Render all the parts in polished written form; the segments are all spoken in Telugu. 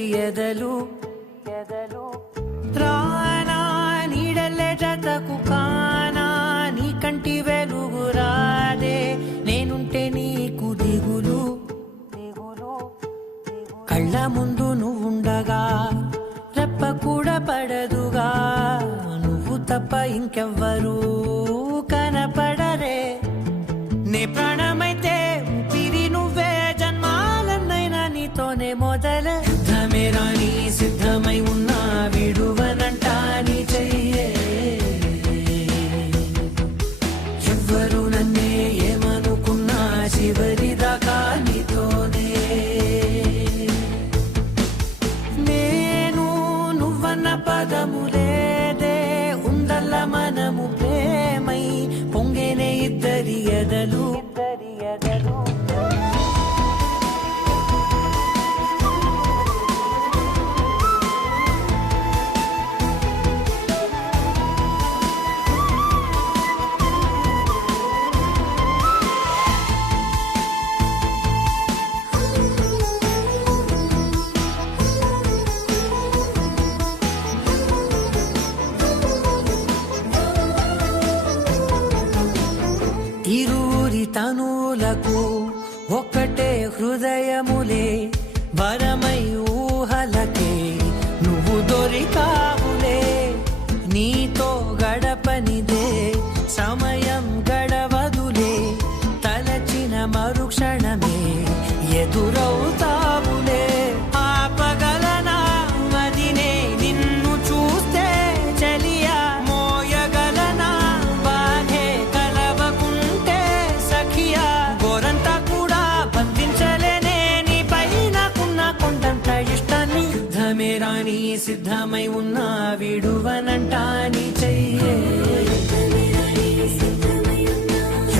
ఇద్దరి ఎదలు రానా నీడల్లే జతకు కానా నీ కంటి వెలుగు రాదే నేనుంటే నీకు దిగులు కళ్ళ ముందు నువ్వుండగా రెప్ప కూడా పడదుగా నువ్వు తప్ప ఇంకెవ్వరూ కనపడరే నే ప్రాణమైతే ఊపిరి నువ్వే జన్మాలన్నైనా నీతోనే మొదలే సిద్ధమే రాని సిద్ధమై ఉన్నా విడువనంటా నీ చెయ్యే ఎవ్వరు నన్నే ఏమనుకున్నా చివరి దాకా నీతోనే నేను నువ్వన్న పదము లేదే ఉందల్ల మనము ప్రేమై పొంగేనే ఇద్దరి ఎదలు ఇరువురి తనులకు ఒక్కటే హృదయములే వరమై ఊహలకే నువ్వు దొరికావులే నీతో గడపనిదే సమయం గడవదులే తలచిన మరుక్షణమే ఎదురవుతావులే ఆపగలనా మదినే నిన్ను చూస్తే చలియా మోయగలనా బాధే కలవకుంటే సఖియా గోరంతా కూడా బంధించలేనే నీపై నాకున్న కొండంత ఇష్టాన్ని సిద్ధమే రాని సిద్ధమై ఉన్నా విడువనంటా నీ చెయ్యే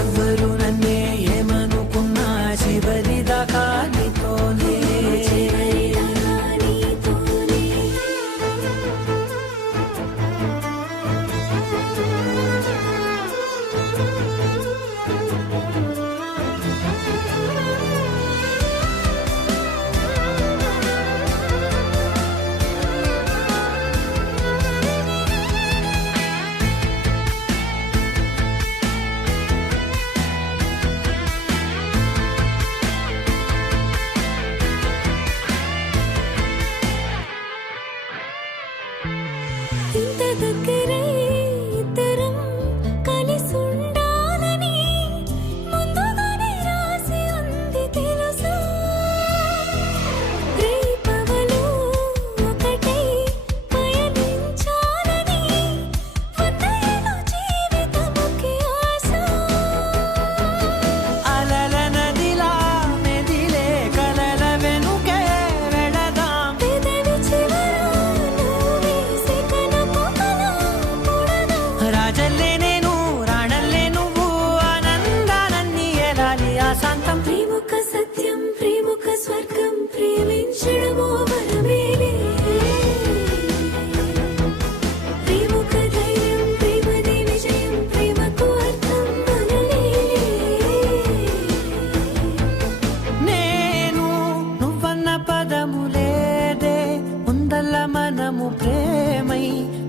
ఎవ్వరు నన్నే ఏమనుకున్నా చివరి దాకా నీతోనే ఇంత దగ్గరై ఇద్దరం కలిసుండాలని ముందుగానే రాసి ఉంది తెలుసా రేపవలు ఒకటై పయనించాలని వందేళ్ల జీవితముకి ఆశ అలల నదిలా మెదిలే కలల వెనుకే వెడదాం పెదవి చివర నువ్వేసి కనుకు కల పుడదాం రాజల్లే నేను రాణల్లే నువ్వు ఆనందాలన్నీ ఎలాలి ఆశాంతం ప్రేముక సత్యం ప్రేముక స్వర్గం ప్రేమించడమో వరమేలే ప్రేముక ధైర్యం ప్రేమది విజయం ప్రేమకు అర్థం మనలే నేను నువ్వన్న పదము లేదే ఉందల్ల మనము ప్రేమై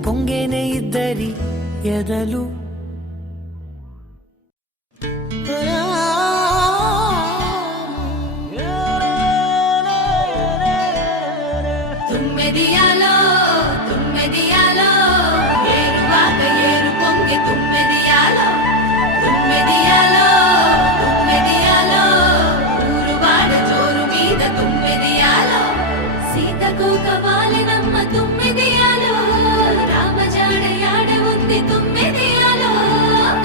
పొంగేనే ఇద్దరి ఎదలు తుమ్మెదియాలో తుమ్మెదియాలో ఏరువాక ఏరు పొంగి తుమ్మెదియాలో తుమ్మెదియాలో తుమ్మెదియాలో ఊరువాడ జోరు మీద తుమ్మెదియాలో సీతకు కవాలినమ్మ తుమ్మెదియాలో రామజాడయాడ ఉంది తుమ్మెదియాలో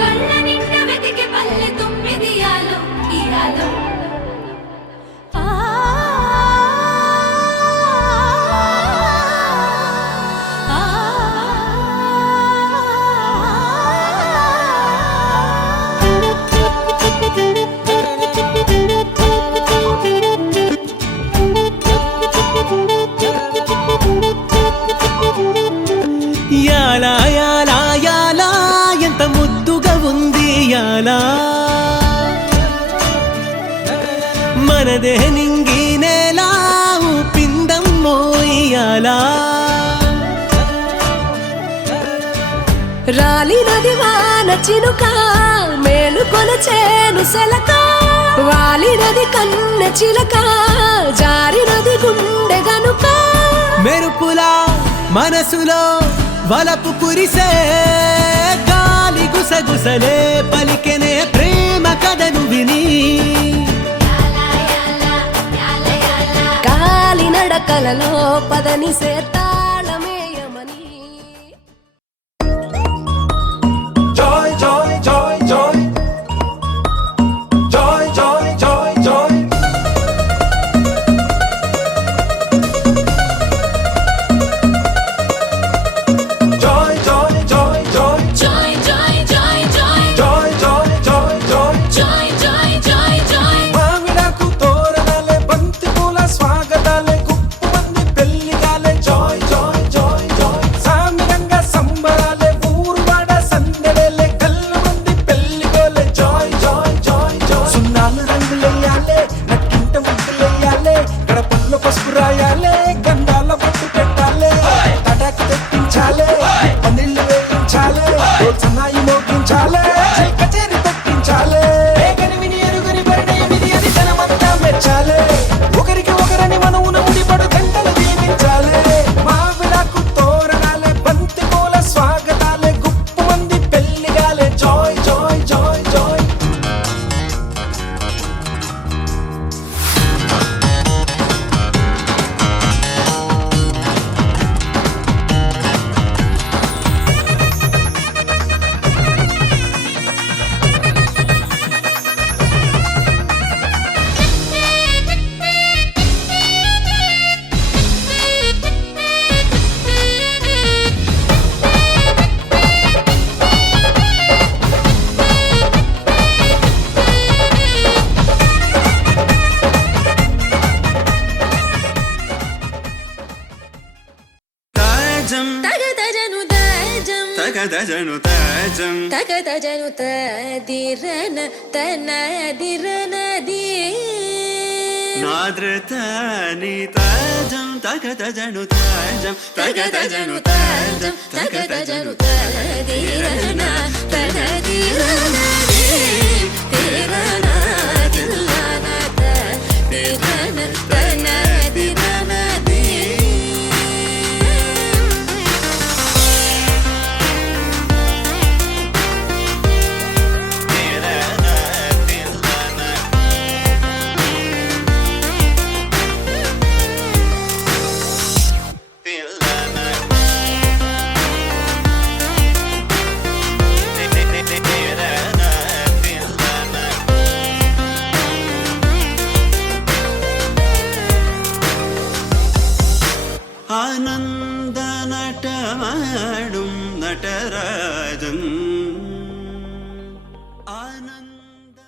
కళ్ళ నిండా వెతికి పల్లె తుమ్మెదియాలో ఇయాలో యాలా యాలా యాలా ఎంత ముద్దుగా ఉంది యాలా మనదే నింగి నేలా ఊపిందమ్మో రాలినది వాన చినుక మేలు కొలచేను సెలక వాలినది కన్న చిలక జారినది గుండె గనుక మెరుపులా మనసులో వలపు కురిసే గాలి గుసగుసలే పలికెనే ప్రేమ కథను విని కాలి నడకలలో పదని సేతాళమేయమని Joy, joy, joy, joy. Joy, joy, joy, joy. Joy, joy, joy, joy. Joy, joy, joy, joy. Joy, joy, joy, joy. Joy, joy, joy, joy. మామిడాకు తోరణాలే బంతి పూల స్వాగతాలే గుప్పుమంది పెళ్లిగాలే joy, joy, joy, joy. సామిరంగా సంబరాలే ఊరువాడ సందెలే కళ్ళు మంది పెళ్లిగోలే joy, joy, joy, joy. సున్నాలు రంగులెయ్యాలే నట్టింట ముగ్గులెయ్యాలే గడపల్లో పసుపు రాయాలే గంధాల బొట్టు పెట్టాలే తటాకు తెప్పించాలే పన్నీళ్ళు వేయించాలే సన్నాయి మోగించాలే కచేరి పెట్టించాలే వేగని విని ఎరుగని పరిణయమిది అది జనమంతా మెచ్చాలే ఒకరికి ఒకరని మనవున ముడిపడు గంటలు దీవించాలే మావిడాకు తోరణాలే బంతి పూల స్వాగతాలే గుప్పు మంది పెళ్లిగాలే జాయ్ జాయ్ జాయ్ జాయ్ తాజం తగదజను తజం తగదజను తాజం తగదజను తదిరన తనదిరనది నాద్రతాని తాజం తగదజను తాజం తగదజను తజం తగదజను తదిరన తనదిరనది తిరన తిల్లన తదిరన తనదిరనది ആനന്ദ നടമാടും നടരാജൻ ആനന്ദ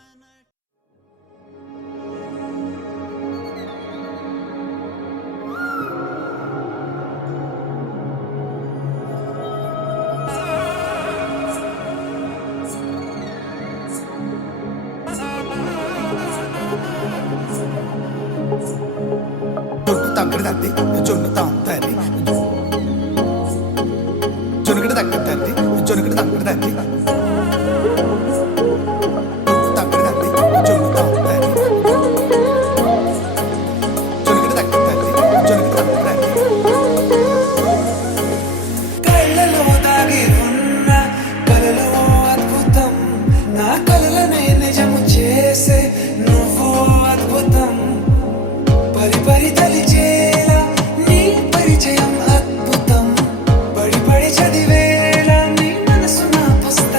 తగ్గడ తద్ది జొన్ను తాంతది జొనుగడ తగ్గడ తద్ది జొనుగడ తగ్గడ తద్ది తగ్గడ తద్ది జొన్ను తాంతది జొనుగడ తగ్గడ తద్ది జొనుగడ తగ్గడ తద్ది కళ్ళలో దాగి ఉన్న కలలో అద్భుతం నా కలలనే నిజము చేసే నువ్వు అద్భుతం పరి పరి తలిచేలా నీ పరిచయం అద్భుతం పడి పడి చదివేలా నీ మనసు నా పుస్తకం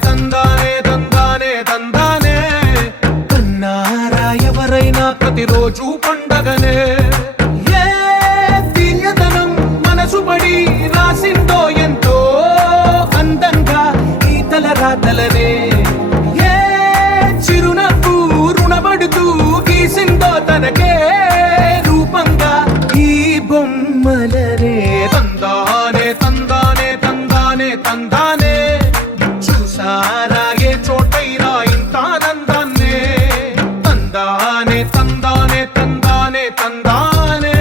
తందానే తందానే తందానే కన్నారా ఎవరైనా ప్రతిరోజు పండగనే ఏ తీయదనం మనసు పడి రాసిందో ఎంతో అందంగా ఈ తల రాతలనే ఏ చిరునవ్వు రుణపడుతూ గీసిందో తనకే రూపంగా ఈ బొమ్మలనే తందానే తందానే తందానే తందానే చూసారా ఏ చోటైనా ఇంత ఆనందాన్నే తందానే తందానే తందానే తందానే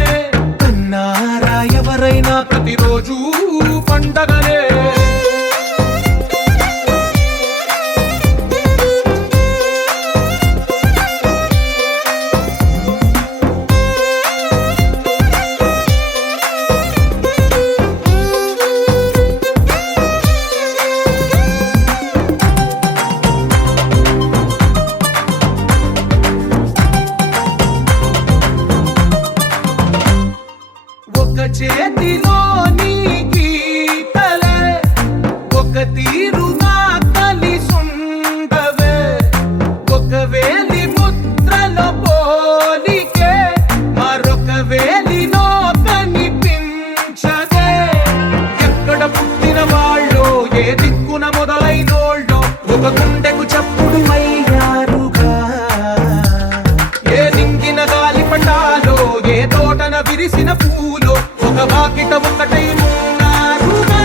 కన్నారా ఎవరైనా ప్రతిరోజు పండగనే ఒక చేతిలోని గీతలే ఒక తీరుగా కలిసుండవే ఒక వేలి ముద్రలో పోలికే మరొక వేలిలో కనిపించదే ఎక్కడ పుట్టిన వాళ్ళో ఏ దిక్కున మొదలైనోళ్ళో ఒక గుండెకు చప్పుడు అయ్యారుగా ఏ దింగిన గాలి పటాలో ఏ తోటన విరిసిన పూలో ఒక వాకిట ఒకటై ఉన్నారుగా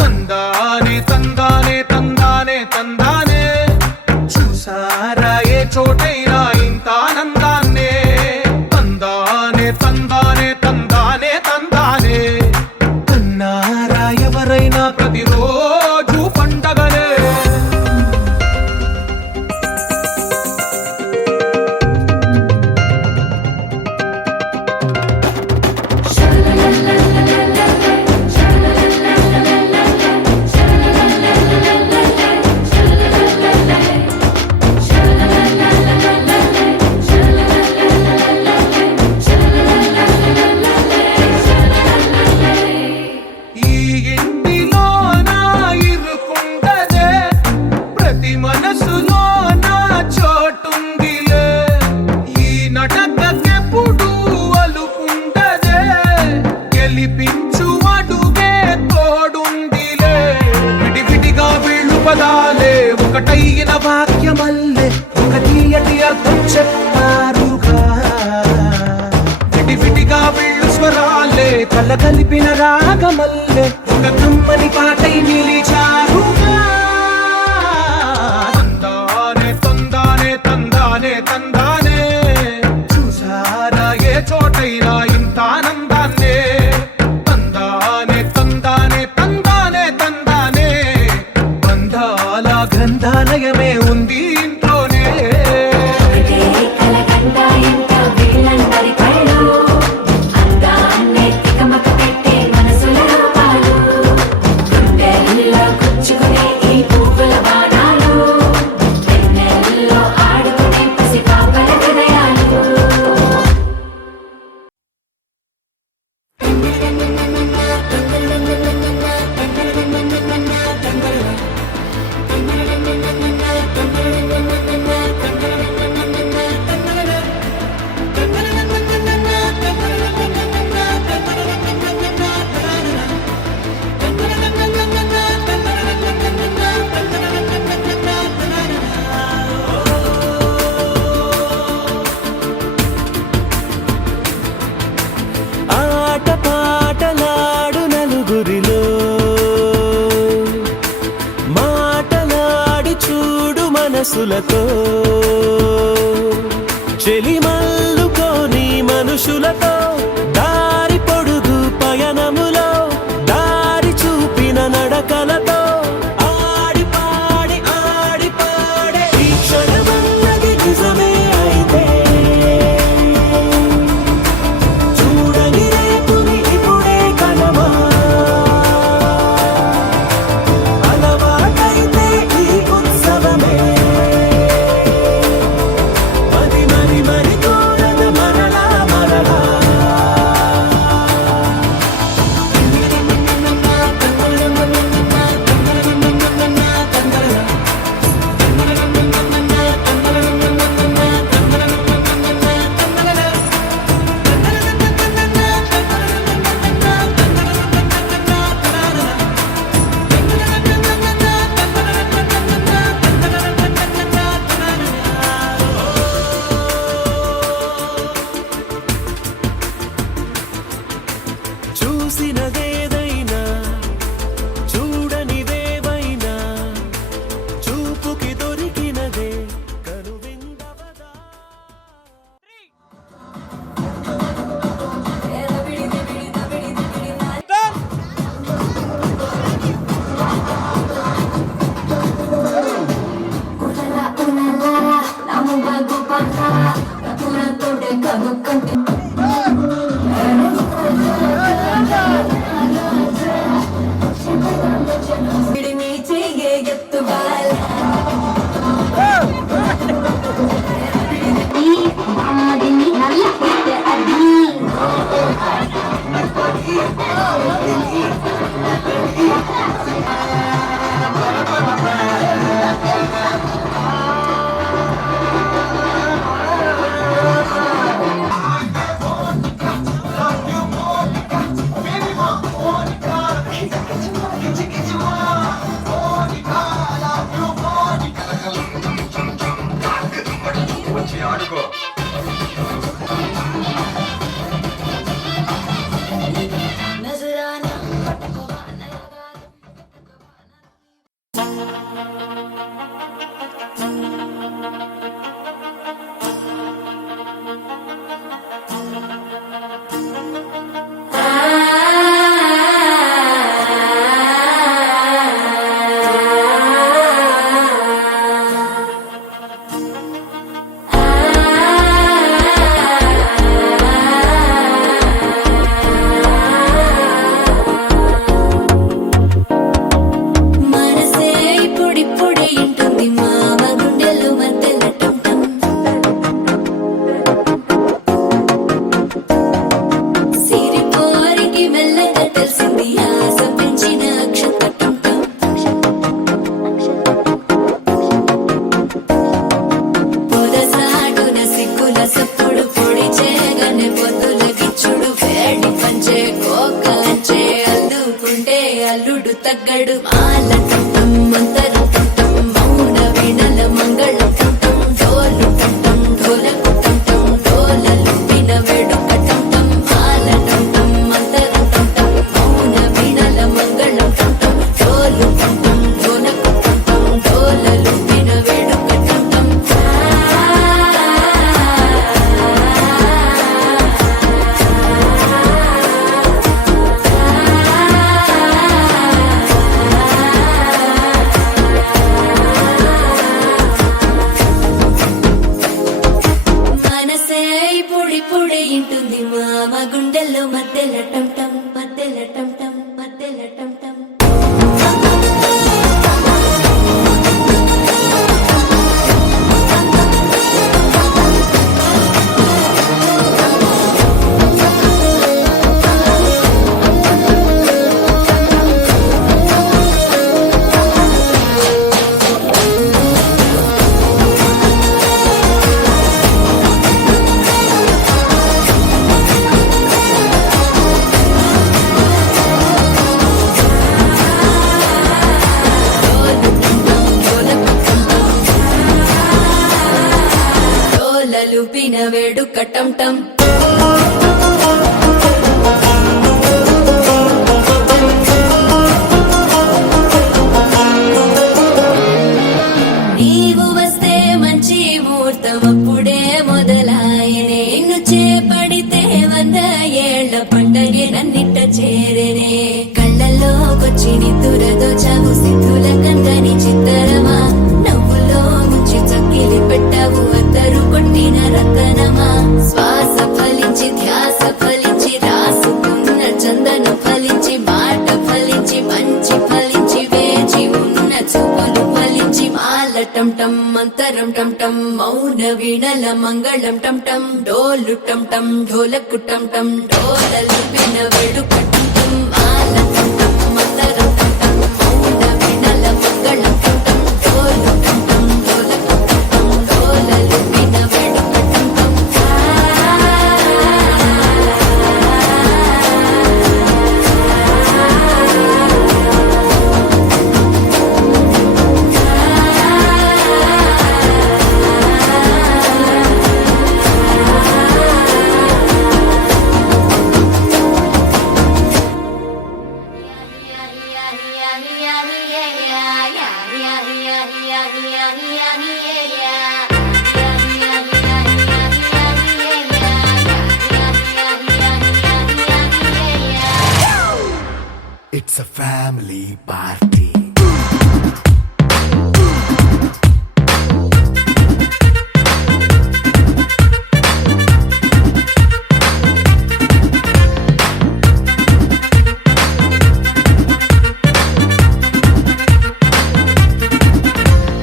తందానే తందానే తందానే తందానే చూసారా ఏ చోటైనా ఇంత ఆనందాన్నే తందానే తందానే తందానే తందానే కన్నారా ఎవరైనా ప్రతిరోజు పండగనే ఈ ఇంటిలో నా ఇరుకుండదే ప్రతి మనసులో నా చోటుందిలే ఈ నటకెప్పుడు అలుకుండదే గెలిపించు అడుగే తోడుందిలే విడివిడిగా వీళ్ళు పదాలే ఒకటైన వాక్యమల్లే ఒక తీయటి అర్థం చెప్పారుగా విడివిడిగా వీళ్ళు స్వరాలే కల కలిపిన రాగమల్లే ఒక కమ్మని పాటై నిలిచారుగా తందానే తందానే తందానే తందానే చూసారా ఏ చోటైనా ఇంత ఆనందాన్నే తందానే తందానే తందానే తందానే బంధాల గ్రంథాలయమే ఉంది ఇంట్లోనే ఒకటే కలగంట ఎంత వీళ్ళందరి కళ్ళు అందాన్నే తికమక పెట్టే మనసుల రూపాలు గుండెల్లో గుచ్చుకునే ఈ పువ్వుల బాణాలు వెన్నెల్లో ఆడుకునే పసిపాపల హృదయాలు ఆట పాటలాడు నలుగురిలో మాటలాడి చూడు మనసులతో చెలిమల్లుకోని మనుషులతో దారి పొడుగు పయనములో దారి చూపిన నడకలతో ఆడి పాడి ఈ క్షణమన్నది నిజమే అయితే చూడని రేపుని ఇప్పుడే కనమా అలవాటైతే ఈ ఉత్సవమే మరి కోరద మరలా మరలా మనసే ఇప్పుడిప్పుడే ఇంటుంది మామ గుండెలు మధ్యల టంటం సిరిపోరికి మెల్లగా తెలిసింది ఆశ పెంచిన అక్షత టంటం పొదసాటున సిగ్గుల సప్పుడు పొడి చేయగానే పొద్దుల గిచ్చుడు వేడి పంచే కోకంచే అల్లుకుంటే అల్లుడు తగ్గడు మాల టంటం మంతరం టంటం మౌన వీణల మంగళం టంటం డోలు టంటం ఢోలకు టంటం డోలలు విన వేడుక టంటం మాల టంటం మంతరం టంటం మౌన వీణల మంగళం టంటం డోలు టంటం ఢోలకు టంటం డోలలు విన వేడుక టంటం మనసే ఇప్పుడిప్పుడే ఇంటుంది మామ గుండెల్లో మధ్యల టంటం మధ్యల టంటం మధ్యల టంటం డోలలు పిన వేడుక టంటం నీవు వస్తే మంచి ముహూర్తం అప్పుడే మొదలాయనే నిన్ను చేపడితే 100 ఏళ్ల పండగే నన్నిట్ట చేరేనే కళ్ళల్లోకొచ్చి నిద్దురదో చావు సిద్ధుల కందని చిత్తరమా నవ్వులో ముంచి చక్కిలి పెట్టావు అద్దరు కొట్టిన రతనమా శ్వాస ఫలించి ధ్యాస ఫలించి రాసుకున్న చందన ఫలించి మాట ఫలించి మంచి ఫలించి వేచి ఉన్న చూపులు ఫలించి మాల టంటం మంతరం టంటం మౌన వీణల మంగళం టంటం డోలు టంటం ఢోలకు టంటం డోలలు విన వేడుక టంటం మాల టంటం మంతరం టంటం మౌన వీణల మంగళం టంటం డోలు టంటం ఢోలకు టంటం డోలలు విన వేడుక టంటం It's a family party.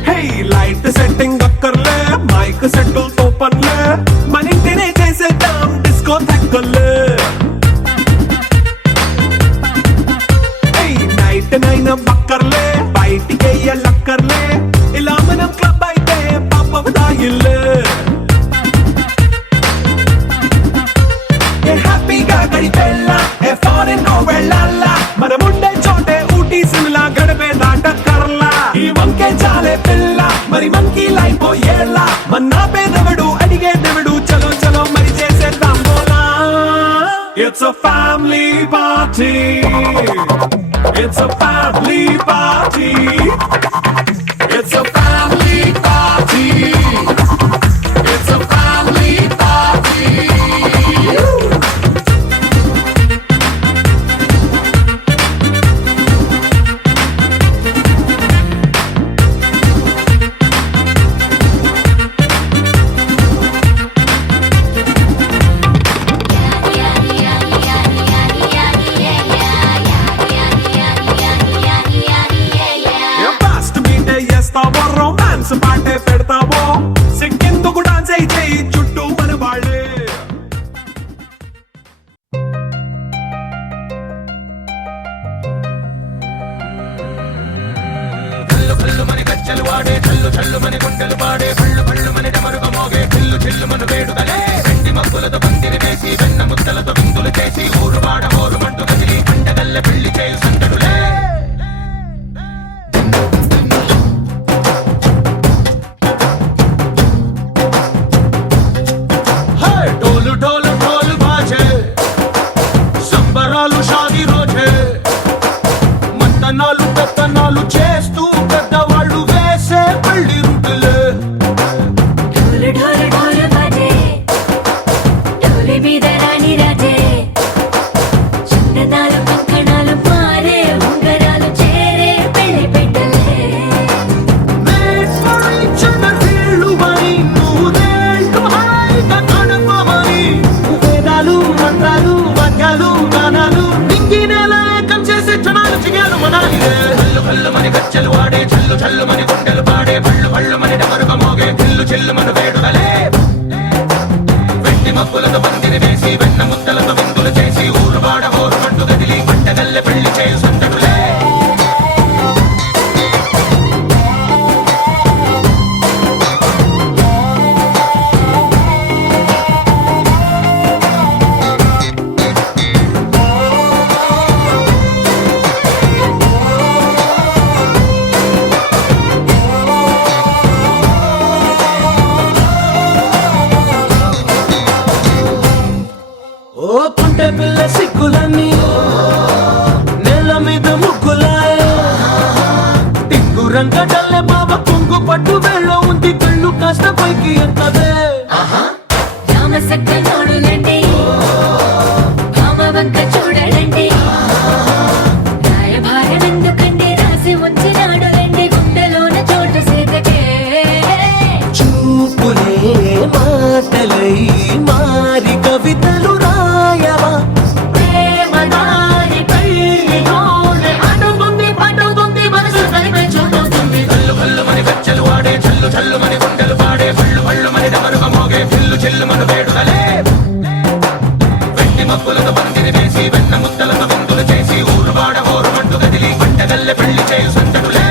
Hey, light setting అక్కర్లే మైక్ సెట్టు తో పనులే మన ఇంటినే చేసేద్దాం డిస్కో థక్కర్లే నైట్ నైన్ బక్కర్లే బయటికెయ్యలక్కర్లే ఇలా మనం క్లబ్ అయితే పాప దాయిల్లే ఏ హ్యాపీగా గడిపెళ్ళ ఏ ఫారెన్ నో వెళ్ళాల మనముండే చోటే ఊటీ సిమ్లా గడిపే దాటక్కర్లా ఈ వంకే చాలే పిల్ల మరి మంకీ లైఫ్ ఏళ్ళ మన్నా పేదవడు అడిగేదెవడు చలో చలో మరి చేసేద్దాం బోలా It's a family party. It's a family party. గజ్జలు వాడే చల్లు చల్లు మని గుండెలు పాడే పళ్ళు పళ్ళు మని డమరుగ మోగే చిల్లు చిల్లు మను వేడుదలే వెండి మబ్బులతో పందిరి వేసి వెన్న ముద్దలతో విందులు చేసి ఊరు వాడ ఊరు మంటు కదిలి పండగల్లె పెళ్లి చేయు సందడులే ढोलू ढोल ढोल बाजे సంబరాలు షాదీ రోజే మంతనాలు పెత్తనాలు చేస్తూ పెద్దవాళ్ళు వేసే పెళ్లి రుటులే ढोल ढोल ढोल बाजे ढोली మీద రాణి రాజే చందనాలు కంకణాలు మారే ఉంగరాలు చేరే పెళ్లి పెట్టలే చిన్నీళ్ళు మని నూరేళ్ళు హాయిగా గడపమని వేదాలు మంత్రాలు వాక్యాలు గానాలు నింగి నేల ఏకం చేసే క్షణాలు చిగాలు మనాలి హల్లు హల్లు మని గజ్జలు వాడే చల్లు చల్లు మని గుండెలు పాడే పళ్ళు పళ్ళు మని డమరుగ మోగే చిల్లు చిల్లు మను వేడుదలే వెండి మబ్బులతో పందిరి వేసి వెన్న ముద్దలతో విందులు చేసి ఊరు వాడ ఊరు మంటు కదిలి పంటగల్లె పెళ్లి చేయు సందడులే ఓ పుంటె పిల్ల సిక్కులన్నీ నేల మీద ముగ్గులాయ టింగు రంగడల్లె బావ కుంగు పట్టు వేళ్ళ ఉంది కళ్ళు కాస్త పైకి ఎత్తదే రామసక్క నోడులండి భామ వంక చూడడండి రాయభారం ఎందుకండి రాసి ఉంచినాడు రండి గుండెలోన చోటు సేతకే చూపులే మాటలై మారి కవితలు రాయవా ప్రేమదారి పెళ్లిలోనే అడుగుంది పట్టుకుంది మనసు కలిపే చూస్తుంది కల్లు కల్లు మని గజ్జలు వాడే చల్లు చల్లు మని గుండెలు పాడే పళ్ళు పళ్ళు మని డమరుగ మోగే చిల్లు చిల్లు మను వేడుదలే వెండి మబ్బులతో పందిరి వేసి వెన్న ముద్దలతో విందులు చేసి ఊరు వాడ ఊరు మంటు కదిలి పంటగల్లె పెళ్లి చేయు సందడులే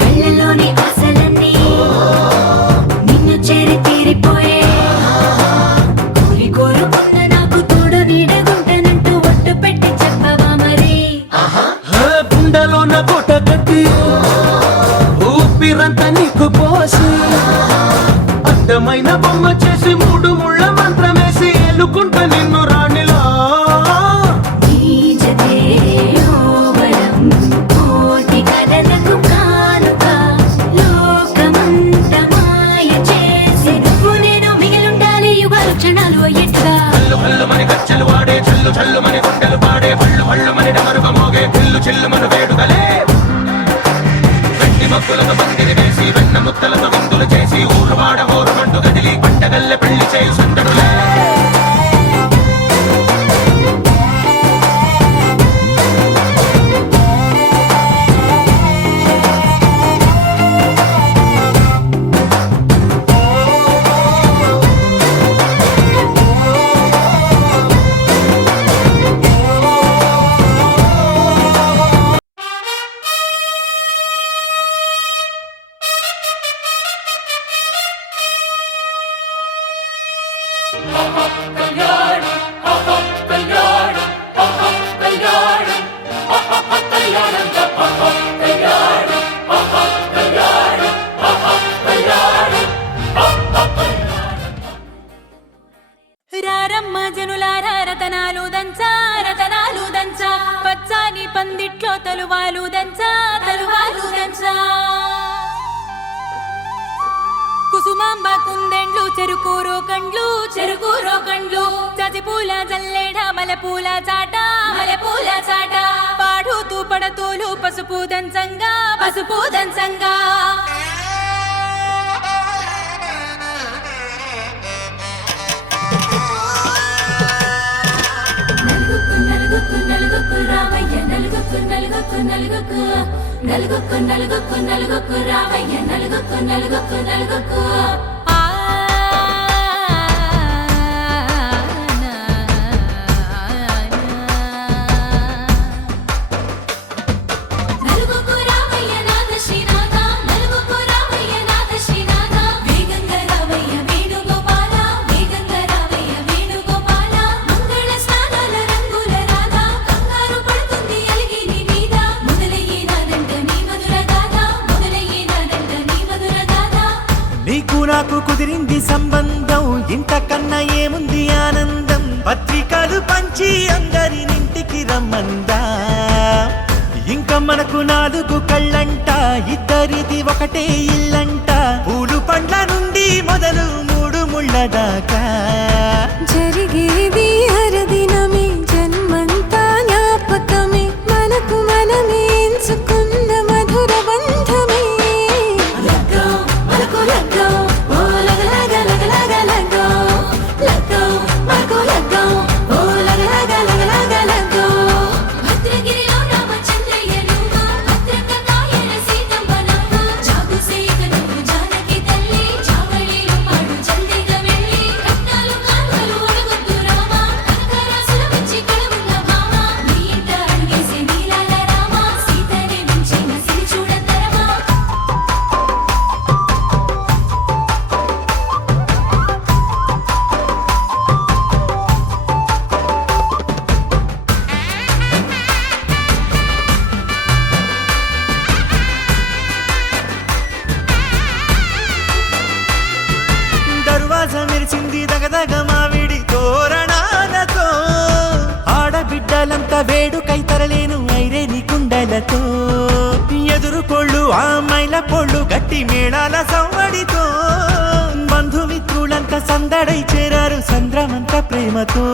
కళ్ళలోని ఆశలన్నీ నిన్ను చేరి తీరిపోయే కోరి కోరుకున్న నాకు తోడు నీడగుంటనంటూ ఒట్టు పెట్టి చెప్పవా మరి గుండెలోన కోట కట్టి ఊపిరంతా నీకు పోసి అందమైన బొమ్మ చేసి మూడు ముళ్ళ మంత్రమేసి ఎలుకుంట నిన్ను రాణిలా నీజతే యోవనం కోటి కథలకు కానుక లోకమంత మాయ చేసి నువ్వు నేను మిగిలుండాలి యుగాలు క్షణాలు అయ్యేట్టుగా కల్లు కల్లు మని గజ్జలు వాడే చల్లు చల్లు మని గుండెలు పాడే పళ్ళు పళ్ళు మని డమరుగ మోగే చిల్లు చిల్లు మను వేడుదలే వెండి మబ్బులతో పందిరి వేసి వెన్న ముద్దలతో విందులు చేసి ఊరు వాడ ఊరు మంటు కదిలి పంటగల్లె పెళ్లి చేయు సందడులే రారమ్మ జనులారా రతనాలు దంచా రతనాలు దంచా పచ్చాని పందిట్లో తలువాలు దంచా తలువాలు దంచా కుసుమ కుసుమాంబ కుందెండ్లు చెరుకూరో కండ్లు చజిపూల జల్లేడ మలపూల చాట పాడుతూ పడతూలు పసుపు దంచంగా నలుగుకు రామయ్య నలుగుకు రామయ్య నలుగుకు నీకు నాకు కుదిరింది సంబంధం ఇంతకన్నా ఏముంది ఆనందం పత్రికలు పంచి అందరినింటికి రమ్మందా ఇంకా మనకు 4 కళ్ళంట ఇద్దరిది ఒకటే ఇల్లంట పూలు పండ్ల నుండి మొదలు 3 ముళ్ళ దాకా జరిగేది హరదినమే జన్మంతా జ్ఞాపకమే మనకు మనమే ఎంచుకున్న మధుర బంధమే లగ్గో మనకు లగ్గో ఓ లగలగ లగ్గో లగ్గో మనకు లగ్గో ఓ లగలగ లగ్గో భద్రగిరిలో రామచంద్రయ్య నువ్వు భద్రక కాయల సీతమ్మ నవ్వు జాగు సీత నువ్వు జానకి తల్లి జాగళిలో పాడు జల్దిగా వెళ్ళి రత్నాలు కాల్వలు అడుగుతూ రామా కనకరాసుల పిచ్చి కళమున్న భామ నీ ఇంట అడుగేసే నీలాల రామ సీతనే మించిన సిరి చూడతరమా దర్వాజా మెరిసింది దగదగ మావిడి తోరణాలతో ఆడబిడ్డలంతా వేడుకై తరలేను ఐరేని కుండలతో ఎదురుకోళ్ళు ఆ మైల పొళ్ళు గట్టి మేళాల సవ్వడితో బంధుమిత్రులంతా సందడై చేరారు సంద్రమంత ప్రేమతో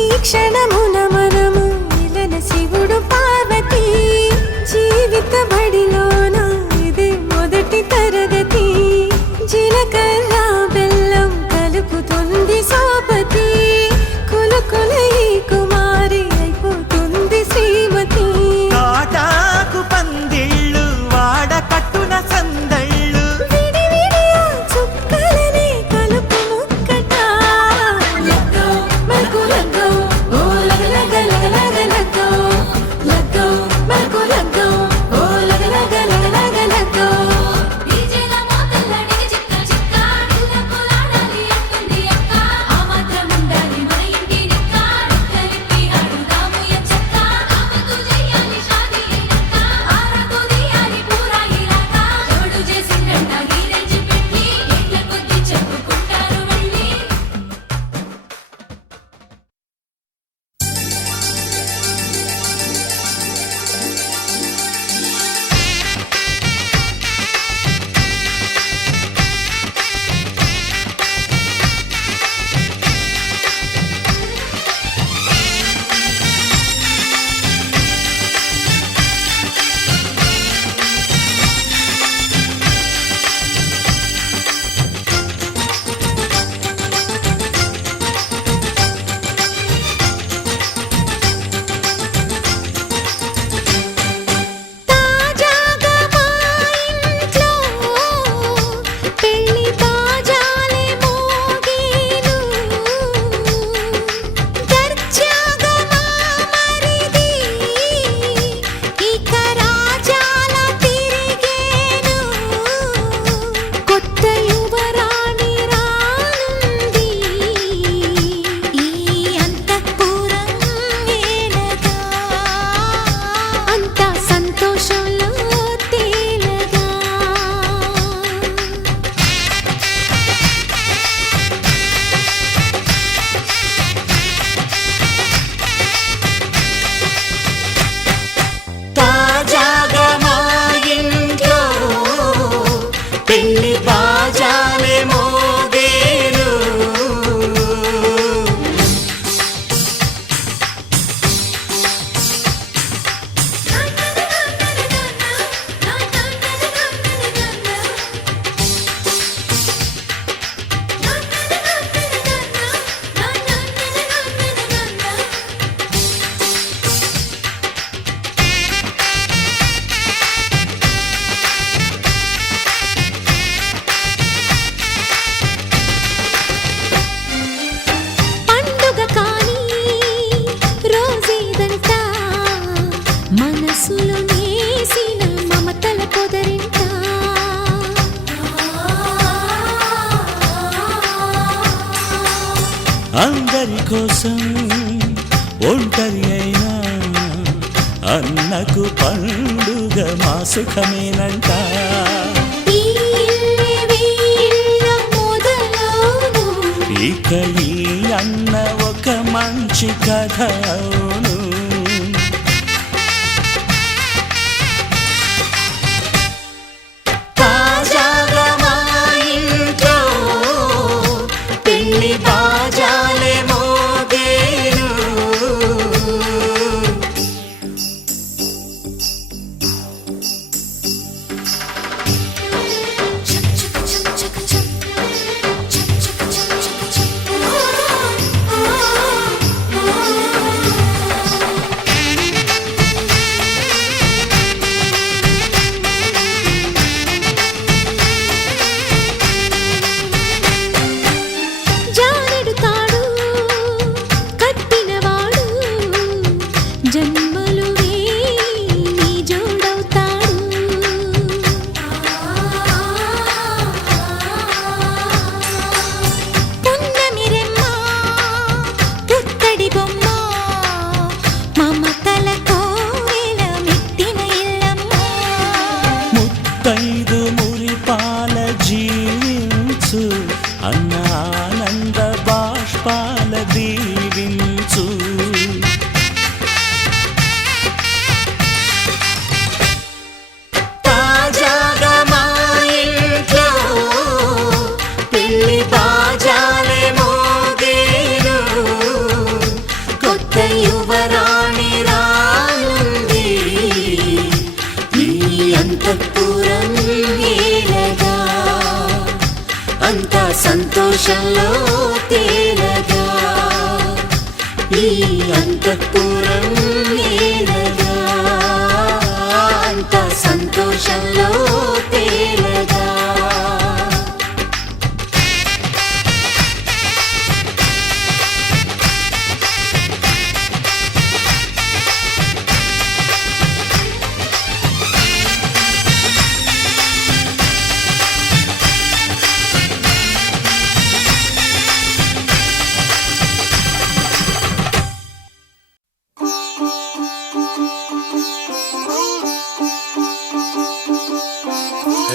ఈ క్షణమున మనము మిలన శివుడు పార్వతి జీవిత బడిలోన ఇది మొదటి తరగతి జీలకర్ర బెల్లం కలుపుతుంది సోపతి కులకుల ఈ కుమారి అయిపోతుంది శ్రీమతి కాటాకు పందిళ్ళు వాడ కట్టున సందళ్ళు విడివిడియా చుక్కలనే కలుపు ముక్కట లగ్గో మనకు లగ్గో ఓ ఒంటరి అయినా అన్నకు పండుగ మా సుఖమేనంట. ఈ ఇల్లే వీళ్ళ మొదలవును. ఇక ఈ అన్న ఒక మంచి కథ అవును. తాజాగా మా ఇంట్లో పెళ్లి బాజాలే మోగేను. చక్ చక్ చక్ చక్ చక్. చక్ చక్ చక్ చక్ చక్. జానెడు తాడు కట్టినవాడు జన్మలు నీ జోడవుతాడు. పున్నమిరెమ్మ పుత్తడి బొమ్మ మమతల కోవెల మెట్టిన ఇల్లమ్మ. ముత్తైదు మురిపాల జీవించు అన్న ఆనంద బాష్పాల దీవించు. తాజాగా మా ఇంట్లో పెళ్లి బాజాలే మోగేను. కొత్త యువరాణి రానుంది ఈ అంతఃపురం ఏలగా. అంతా సంతోషంలో తేలగా ఈ అంతఃపురం ఏలగా. అంతా సంతోషంలో తేలగా.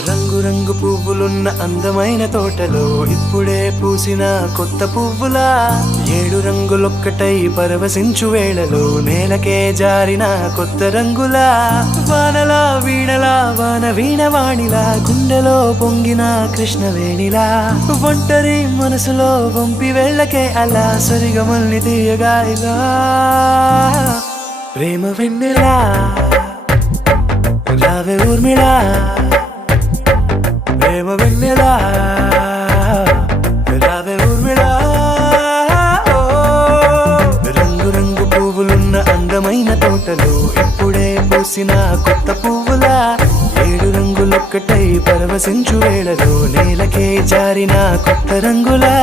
రంగు రంగు పువ్వులున్న అందమైన తోటలో ఇప్పుడే పూసిన కొత్త పువ్వులా. 7 రంగులొక్కటై పరవశించు వేళలో నేలకే జారిన కొత్త రంగులా. వానలా వీణలా వాన వీణవాణిలా గుండెలో పొంగిన కృష్ణవేణిలా. ఒంటరి మనసులో వంపి వెళ్ళకే అలా సరిగమల్ని తీయగా ఇలా. ప్రేమ వెన్నెలా రావే ఊర్మిళా. ప్రేమ వెన్నెలా రావే ఊర్మిళా. రంగు రంగు పువ్వులున్న అందమైన తోటలో ఇప్పుడే పూసిన కొత్త పువ్వులా. 7 రంగులొక్కటై పరవశించు వేళలో నేలకే జారిన కొత్త రంగులా.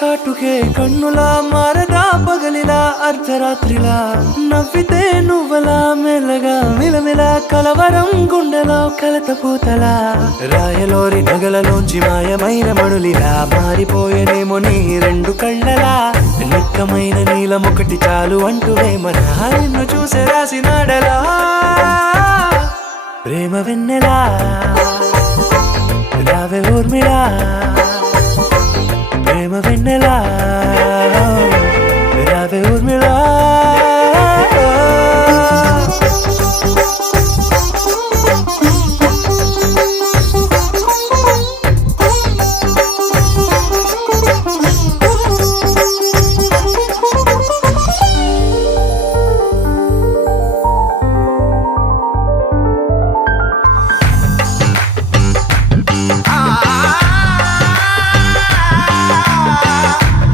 కాటుకే కన్నులా మారదా పగలిలా అర్ధరాత్రిలా. నవ్వితే నువ్వలా మెల్లగా మిలమిలా కలవరం గుండెలో కలత పూతలా. రాయలోరి నగలలోంచి మాయమైన మణులిలా మారిపోయేనేమో నీ 2 కళ్ళలా. నిక్కమైన నీలమొకటి చాలు అంటూ వేమన నిన్ను చూసే రాసినాడలా. ప్రేమ వెన్నెలా రావే ఊర్మిళా. ప్రేమ వెన్నెలా రావే ఊర్మిళా.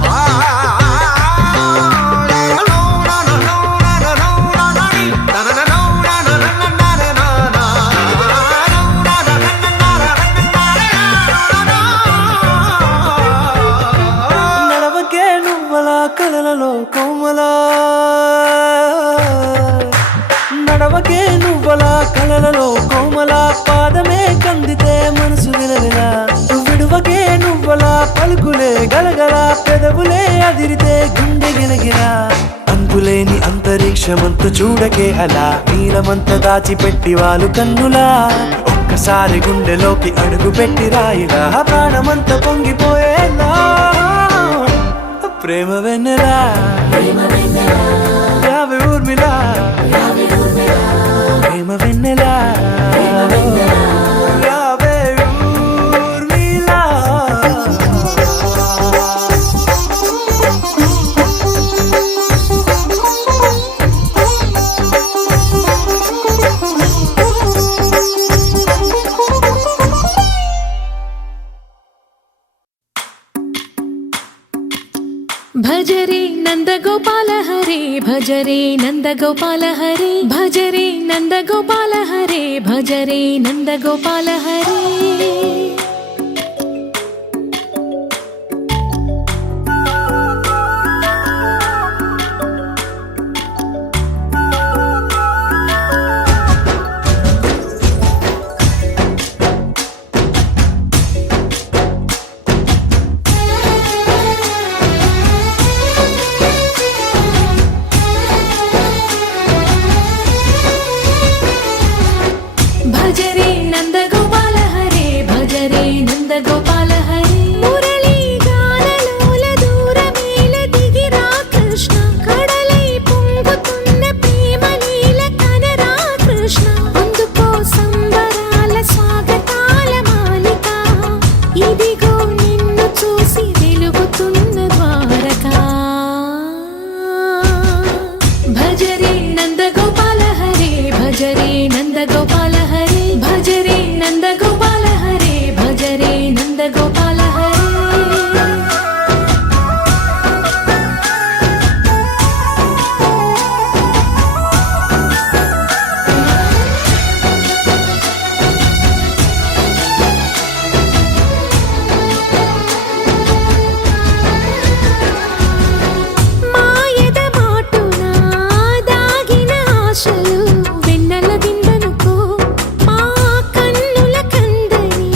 ఆ అదిరితే గుండె గిలగిలా అంతులేని అంతరిక్షమంతు చూడకే అలా నీలమంత దాచిపెట్టి వాళ్ళు కన్నులా ఒక్కసారి గుండెలోకి అడుగు పెట్టి రాయిలా ప్రాణమంత పొంగిపోయేలా ప్రేమ వెన్నెలా యావే ఊర్మిళ ప్రేమ వెన్నెలా యావే ఊర్మిళ భజరే నందగోపాల హరే భజరే నందగోపాల హరే భజరే నందగోపాల హరే భజరే నందగోపాల హరే భజరే నందగోపాల హరే భజరే నందగోపాల హరే మురళీ గానలోల దూరమేల దిగిరా కృష్ణ కడలై పొంగుతున్న ప్రేమ లీల కనరా కృష్ణ అందుకో సంబరాల స్వాగతాల మాలిక ఇదిగో నిన్ను చూసి వెలుగుతున్న ద్వారకా భజరే నందగోపాల హరే భజరే నందగోపాల హరే భజరే నందగోపాల హరే భజరే నందగోపాల హరే మాయద మాటున దాగిన ఆశలు వెన్నెల విందనుకో మా కన్నుల కందని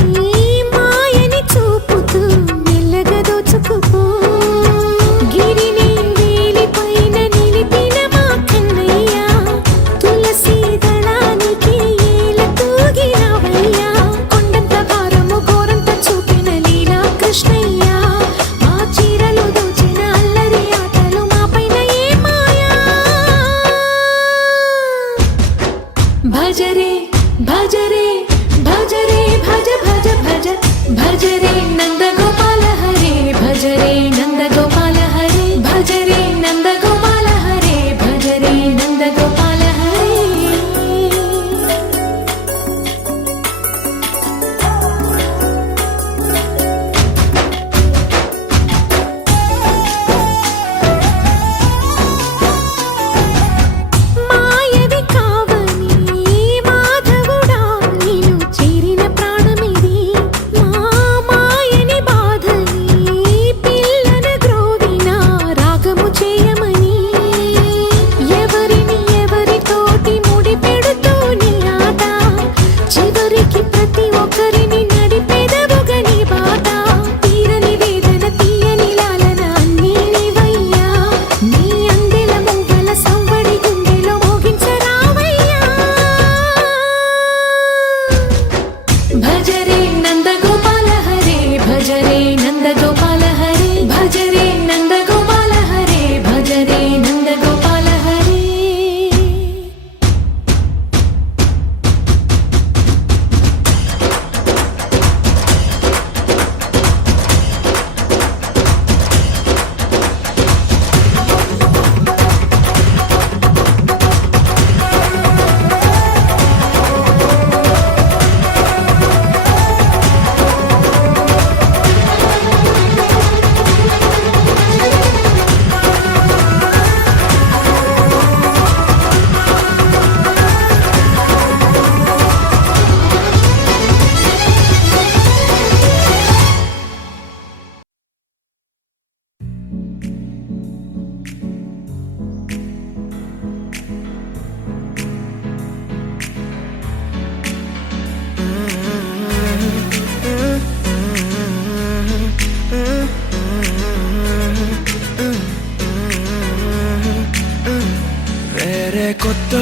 మాయని చూపుతూ మెల్లగా దోచుకుపో గిరిని వేలిపైన నిలిపిన మా కన్నయ్య తులసి దళానికి ఏల తూగినవయ్యా కొండంత భారము గోరంత చూపిన లీలా కృష్ణయ్య మా చీరలు దోచిన అల్లరి ఆటలు మాపైన ఏ మాయా భజరే భజరే భజరే భజ భజ భజ భజరే నందగోపాల హరే భజరే నందగోపాల హరే భజరే నందగోపాల హరే భజరే నందగోపాల హరే మాయవి కావని మాధవుడా నిన్ను చేరిన ప్రాణమిది మా మాయని బాధని పిల్లన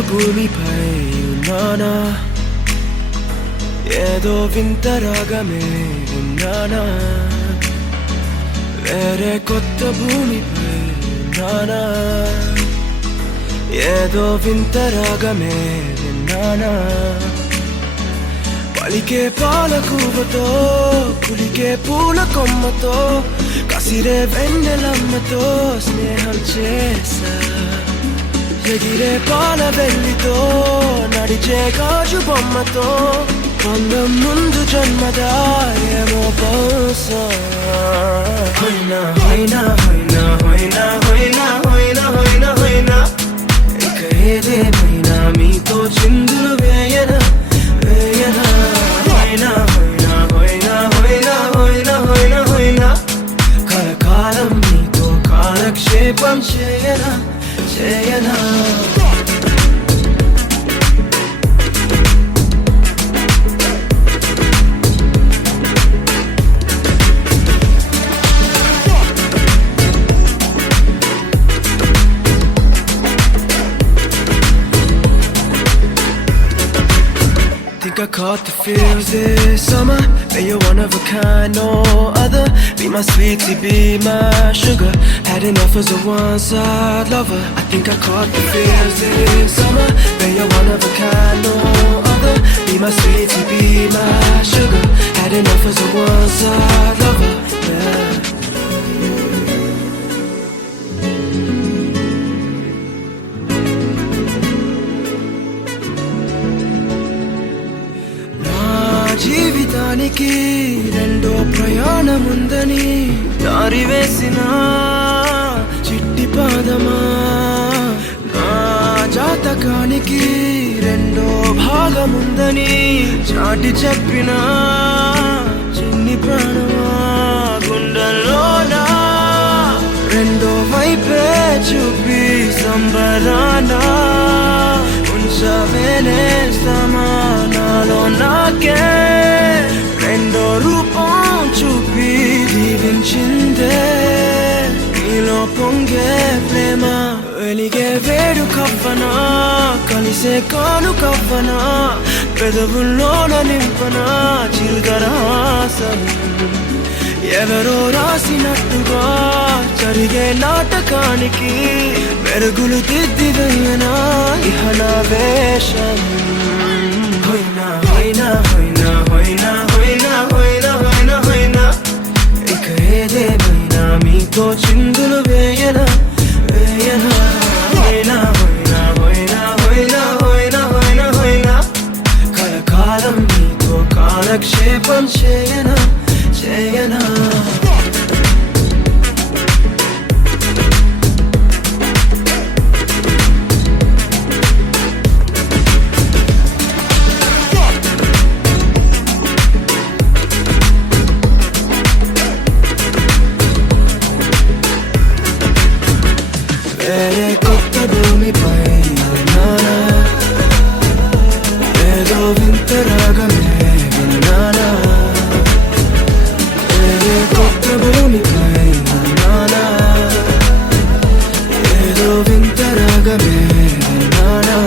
భూమిపై ఉన్నానా ఏదో వింత రాగమే ఉన్నానా వేరే కొత్త భూమిపై ఉన్నానా ఏదో వింత రాగమే విన్నానా పలికే పాలకూవతో కులికే పూల కొమ్మతో కసిరే వెన్నెలమ్మతో స్నేహం చేసా ఎగిరే పాల వెల్లితో నడిచే గాజు బొమ్మతో అందం ముందు జన్మదా ఏమో బహుశా హోయినా హోయినా హోయినా హోయినా హోయినా హోయినా హోయినా హోయినా ఇక ఏదేమైనా మీతో చిందులు వేయనా వేయనా హోయినా హోయినా హోయినా హోయినా హోయినా హోయినా హోయినా కలకాలం మీతో కాలక్షేపం చేయనా చేయనా Think I caught the feels this summer. But you're one of a kind, no other. Be my sweetie, be my sugar. Had enough as a one-side lover. I think I caught the feels this summer. But you're one of a kind, no other. Be my sweetie, be my sugar. Had enough as a one-side lover. Yeah. జీవితానికి రెండో ప్రయాణముందని దారి వేసిన చిట్టి పాదమా నా జాతకానికి రెండో భాగముందని చాటి చెప్పిన చిన్ని ప్రాణమా గుండెల్లోనా రెండో వైపే చూపి సంబరానా ఉంచవేనేస్తామా నాలో నాకే రెండో రూపం చూపి దీవించిందే నీలో పొంగే ప్రేమ వెలిగే వేడు కవ్వనా కలిసే కాను కవ్వనా పెదవుల్లోన నింపనా చిరుదరాసం ఎవరో రాసినట్టుగా జరిగే నాటకానికి మెరుగులు దిద్దివేయనా ఇహ నా వేషం హోయినా హోయినా హోయినా హోయినా హోయినా హోయినా హోయినా హోయినా ఇక ఏదేమైనా మీతో చిందులు వేయనా వేయనా హోయినా హోయినా హోయినా హోయినా హోయినా హోయినా హోయినా కలకాలం మీతో కాలక్షేపం చేయనా చేయనా వేరే కొత్త భూమిపై ఉన్నానా ఏదో వింత రాగమే విన్నానా వేరే కొత్త భూమిపై ఉన్నానా ఏదో వింత రాగమే విన్నానా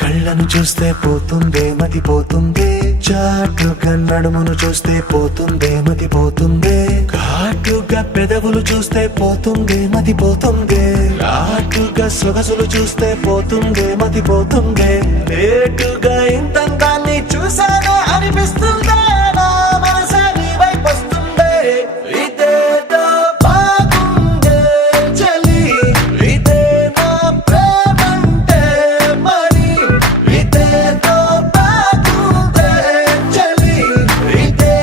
కళ్ళను చూస్తే పోతుందే మతి పోతుందే చాటుగా నడుమును చూస్తే పోతుందే మతి పోతుందే ఘాటుగా పెదవులు చూస్తే పోతుందే మతి పోతుందే ఘాటుగా సొగసులు చూస్తే పోతుందే మతి పోతుందే లేటుగా ఇంతంగాన్ని చూసానే అనిపిస్తుందే నా మనసే నీ వైపు వస్తుందే ఇదేదో బాగుందే చలి ఇదే నా ప్రేమంటే మరి ఇదేదో బాగుందే చలి ఇదే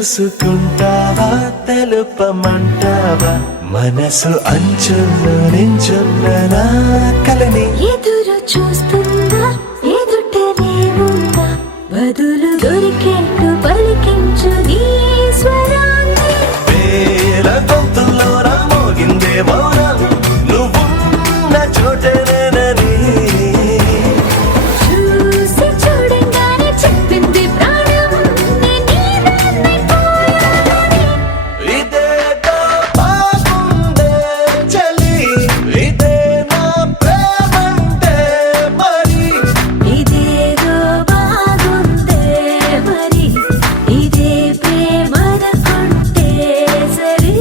తెలుసుకుంటావా తెలుపమంటావా మనసు అంచుల్లో నించున్న నా కలని ఎదురు చూస్తుందా ఎదుటనే ఉందా బదులు దొరికేట్టు పలికించు నీ స్వరాన్ని వేల గొంతుల్లో రామోగిందే మౌనం నువ్వున్న చోటనేనని చూసి చూడంగానే చెప్పింది ప్రాణం నీదైపోయానని ఇదేదో బాగుందే చలి ఇదే నా ప్రేమంటే మరి ఇదేదో బాగుందే మరి ఇదే ప్రేమనుకుంటే సరే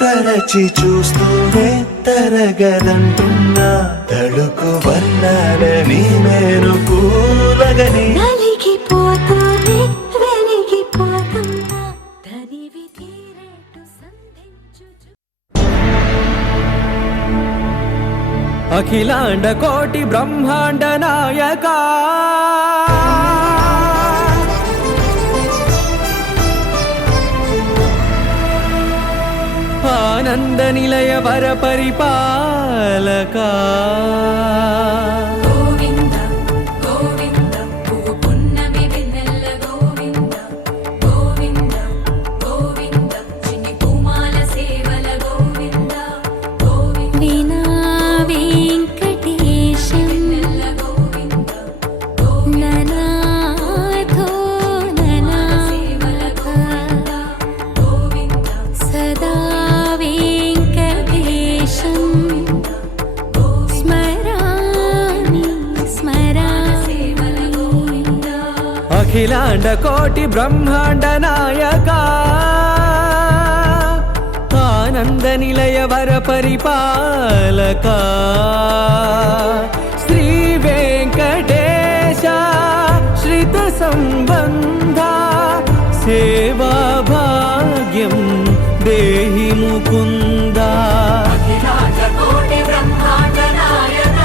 తరచి చూస్తూనే తరగదంటున్నా తడుకు వర్ణాలని నేను కూలగని నలిగిపోతూనే వెలిగిపోతున్నా తనివి తీరేట్టు సంధించు అఖిలాండ కోటి బ్రహ్మాండ నాయక ఆనంద నిలయ వర పరిపాలక గోవింద గోవింద పువ్వు పున్నమి వెన్నెల గోవింద గోవింద గోవింద చిన్ని పూమాల సేవల గోవింద గోవింద వినా వెంకటేశం వెన్నెల గోవింద గోవింద ననాథో సేవల ననాథ గోవింద సదా వెంకటేశం స్మరామి స్మరామి అఖిలాండ కోటి బ్రహ్మాండ నాయక ఆనంద నిలయ వర పరిపాలక శ్రీ వెంకటేశ శ్రిత సంబంధ సేవా భాగ్యం దేహి ముకుంద అఖిలాండ కోటి బ్రహ్మాండ నాయక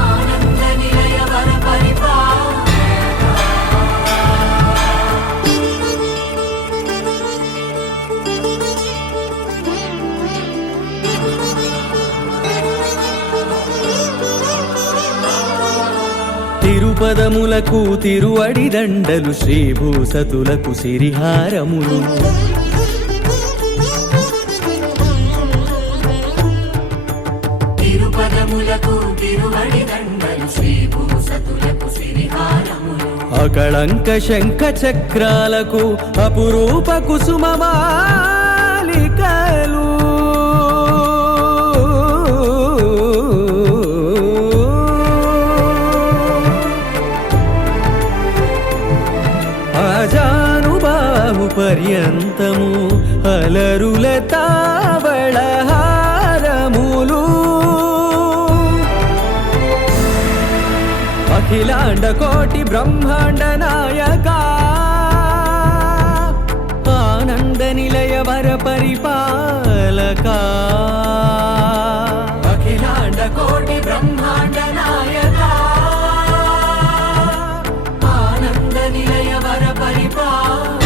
ఆనంద నిలయ వర తిరుపదములకు తిరువడి దండలు శ్రీభూసతులకు సిరిహారములు తిరుపదములకు తిరువడి దండలు శ్రీభూసతులకు సిరిహారములు అకళంక శంఖ చక్రాలకు అపురూప కుసుమమాలికలు ఆజానుబాహు పర్యంతము అలరుల తావళహారములు అఖిలాండ కోటి బ్రహ్మాండ నాయక ఆనంద నిలయ వర పరిపాలక అఖిలాండ కోటి బ్రహ్మాండ నాయక ఆనంద నిలయ వర పరిపాలక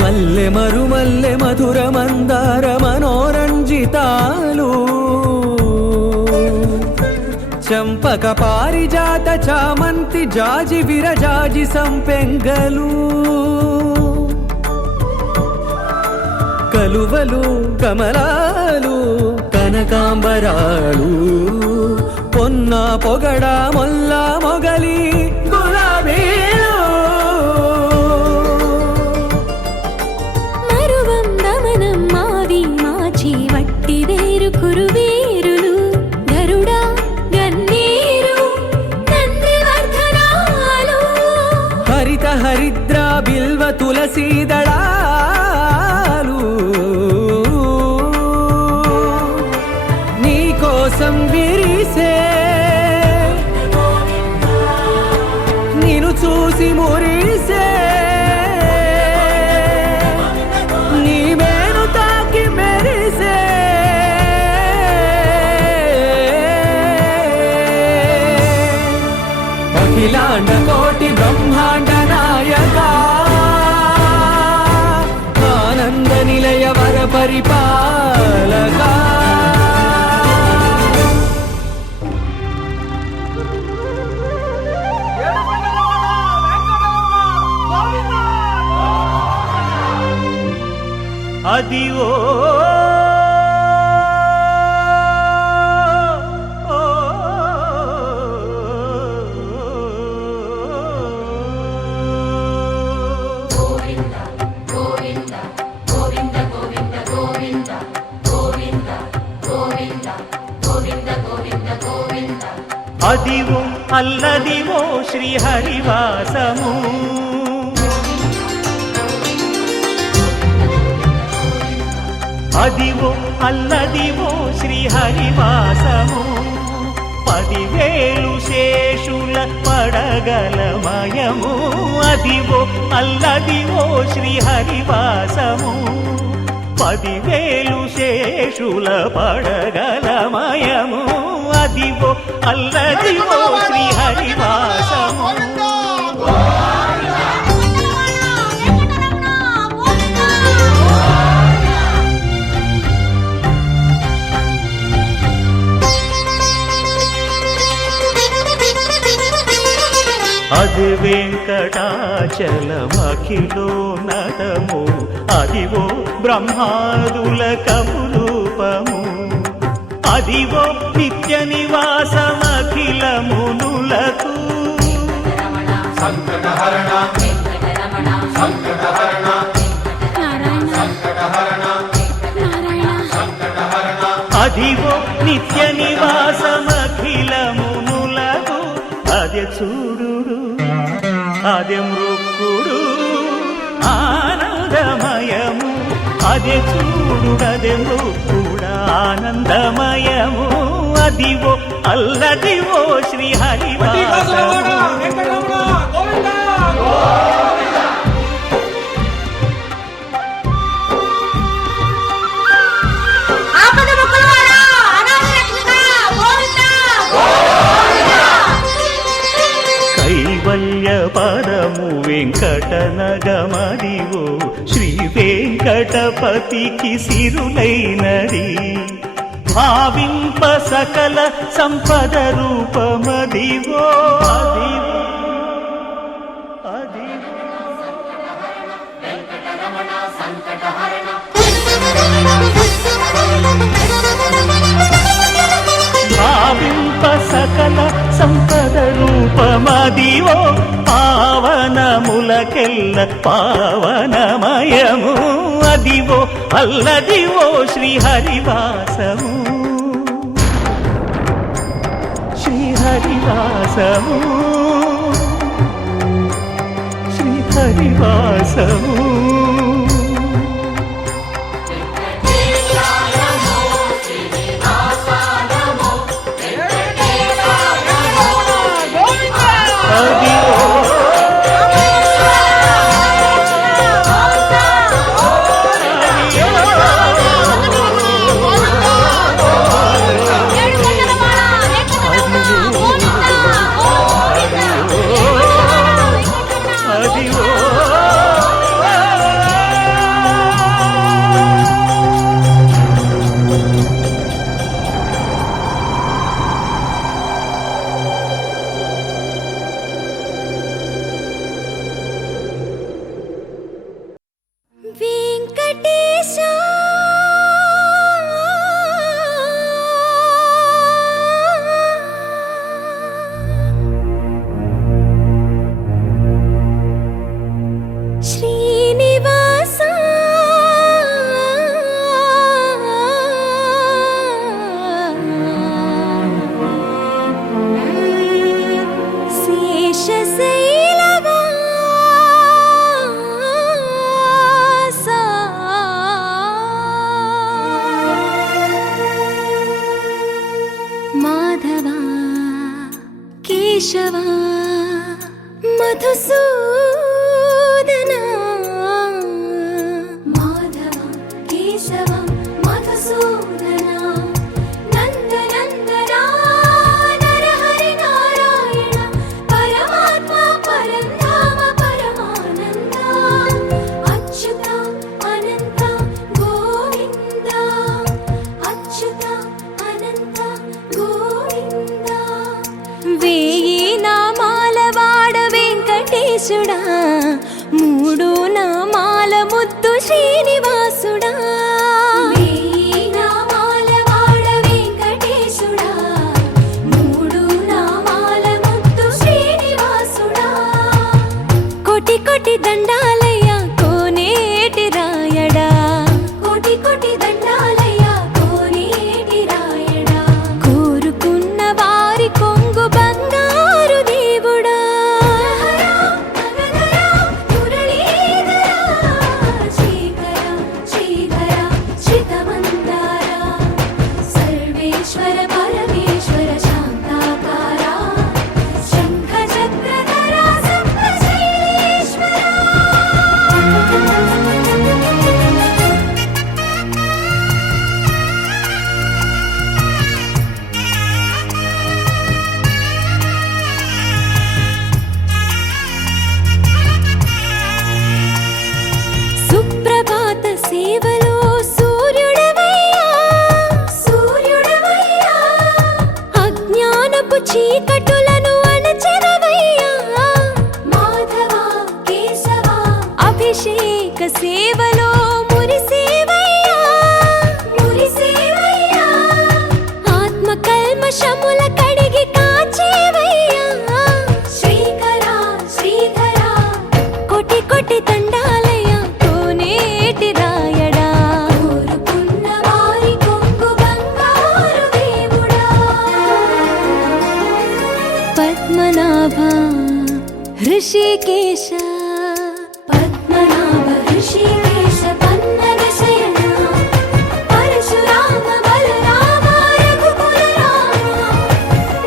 మల్లె మరుమల్లె మధుర మందార మనోరంజితాలు చంపక పారిజాత చామంతి జాజి విరజాజి సంపెంగలు కలువలు కమలాలు కనకాంబరాలు పొన్న పొగడ మొల్ల మొగలి గులాబీలు పరిపాలకా అది ఓ అదివో అల్లదివో శ్రీహరివాసము అదివో అల్లదివో శ్రీహరివాసము 10,000 శేషుల పడగలమయము అదివో అల్లదివో శ్రీహరివాసము 10,000 శేషుల పడగలమయము అదివో అల్లదివో శ్రీహరివాసము అది వెంకటాచలమఖిలో నటము అదివో బ్రహ్మాదుల కమురూపము అదివో నిత్య నివాసమఖిల మునులకు అదివో నిత్య నివాసమఖిల మునులకు అదే చూడు అదే మృక్కుడు ఆనందమయము అదే చూడు అదే మృక్కుడు ఆనందమయము అదివో అల్లదివో శ్రీహరివాసము కైవల్య పరము వెంకటనగమదివో శ్రీ వెంకటపతికి సిరులైనది భావింప సకల సంపద రూపమదివో అదివో భావింప సకల సంపద రూపమదివో పావనములకెల్ల పావనమయము అదివో అల్లదివో శ్రీహరివాసము శ్రీహరివాసము శ్రీహరివాసము కేశవ మధుసూదన మాధవ కేశవ మధుసూదన నందనందన నరహరి నారాయణ పరమాత్మ పరంధామ పరమానంద అచ్యుత అనంత గోవింద ఋషికేశ పద్మనాభ ఋషికేశ పన్నగ శయన పరశురామ బలరామ రఘుకుల రామ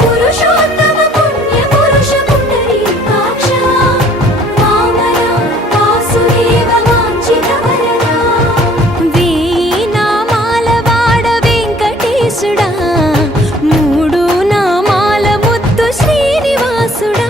పురుషోత్తమ పుణ్య పురుష పుండరీకాక్ష వామన వాసుదేవ వాంఛిత వరదా వేయి నామాల వాడ వెంకటేశుడా మూడు నామాల ముద్దు శ్రీనివాసుడా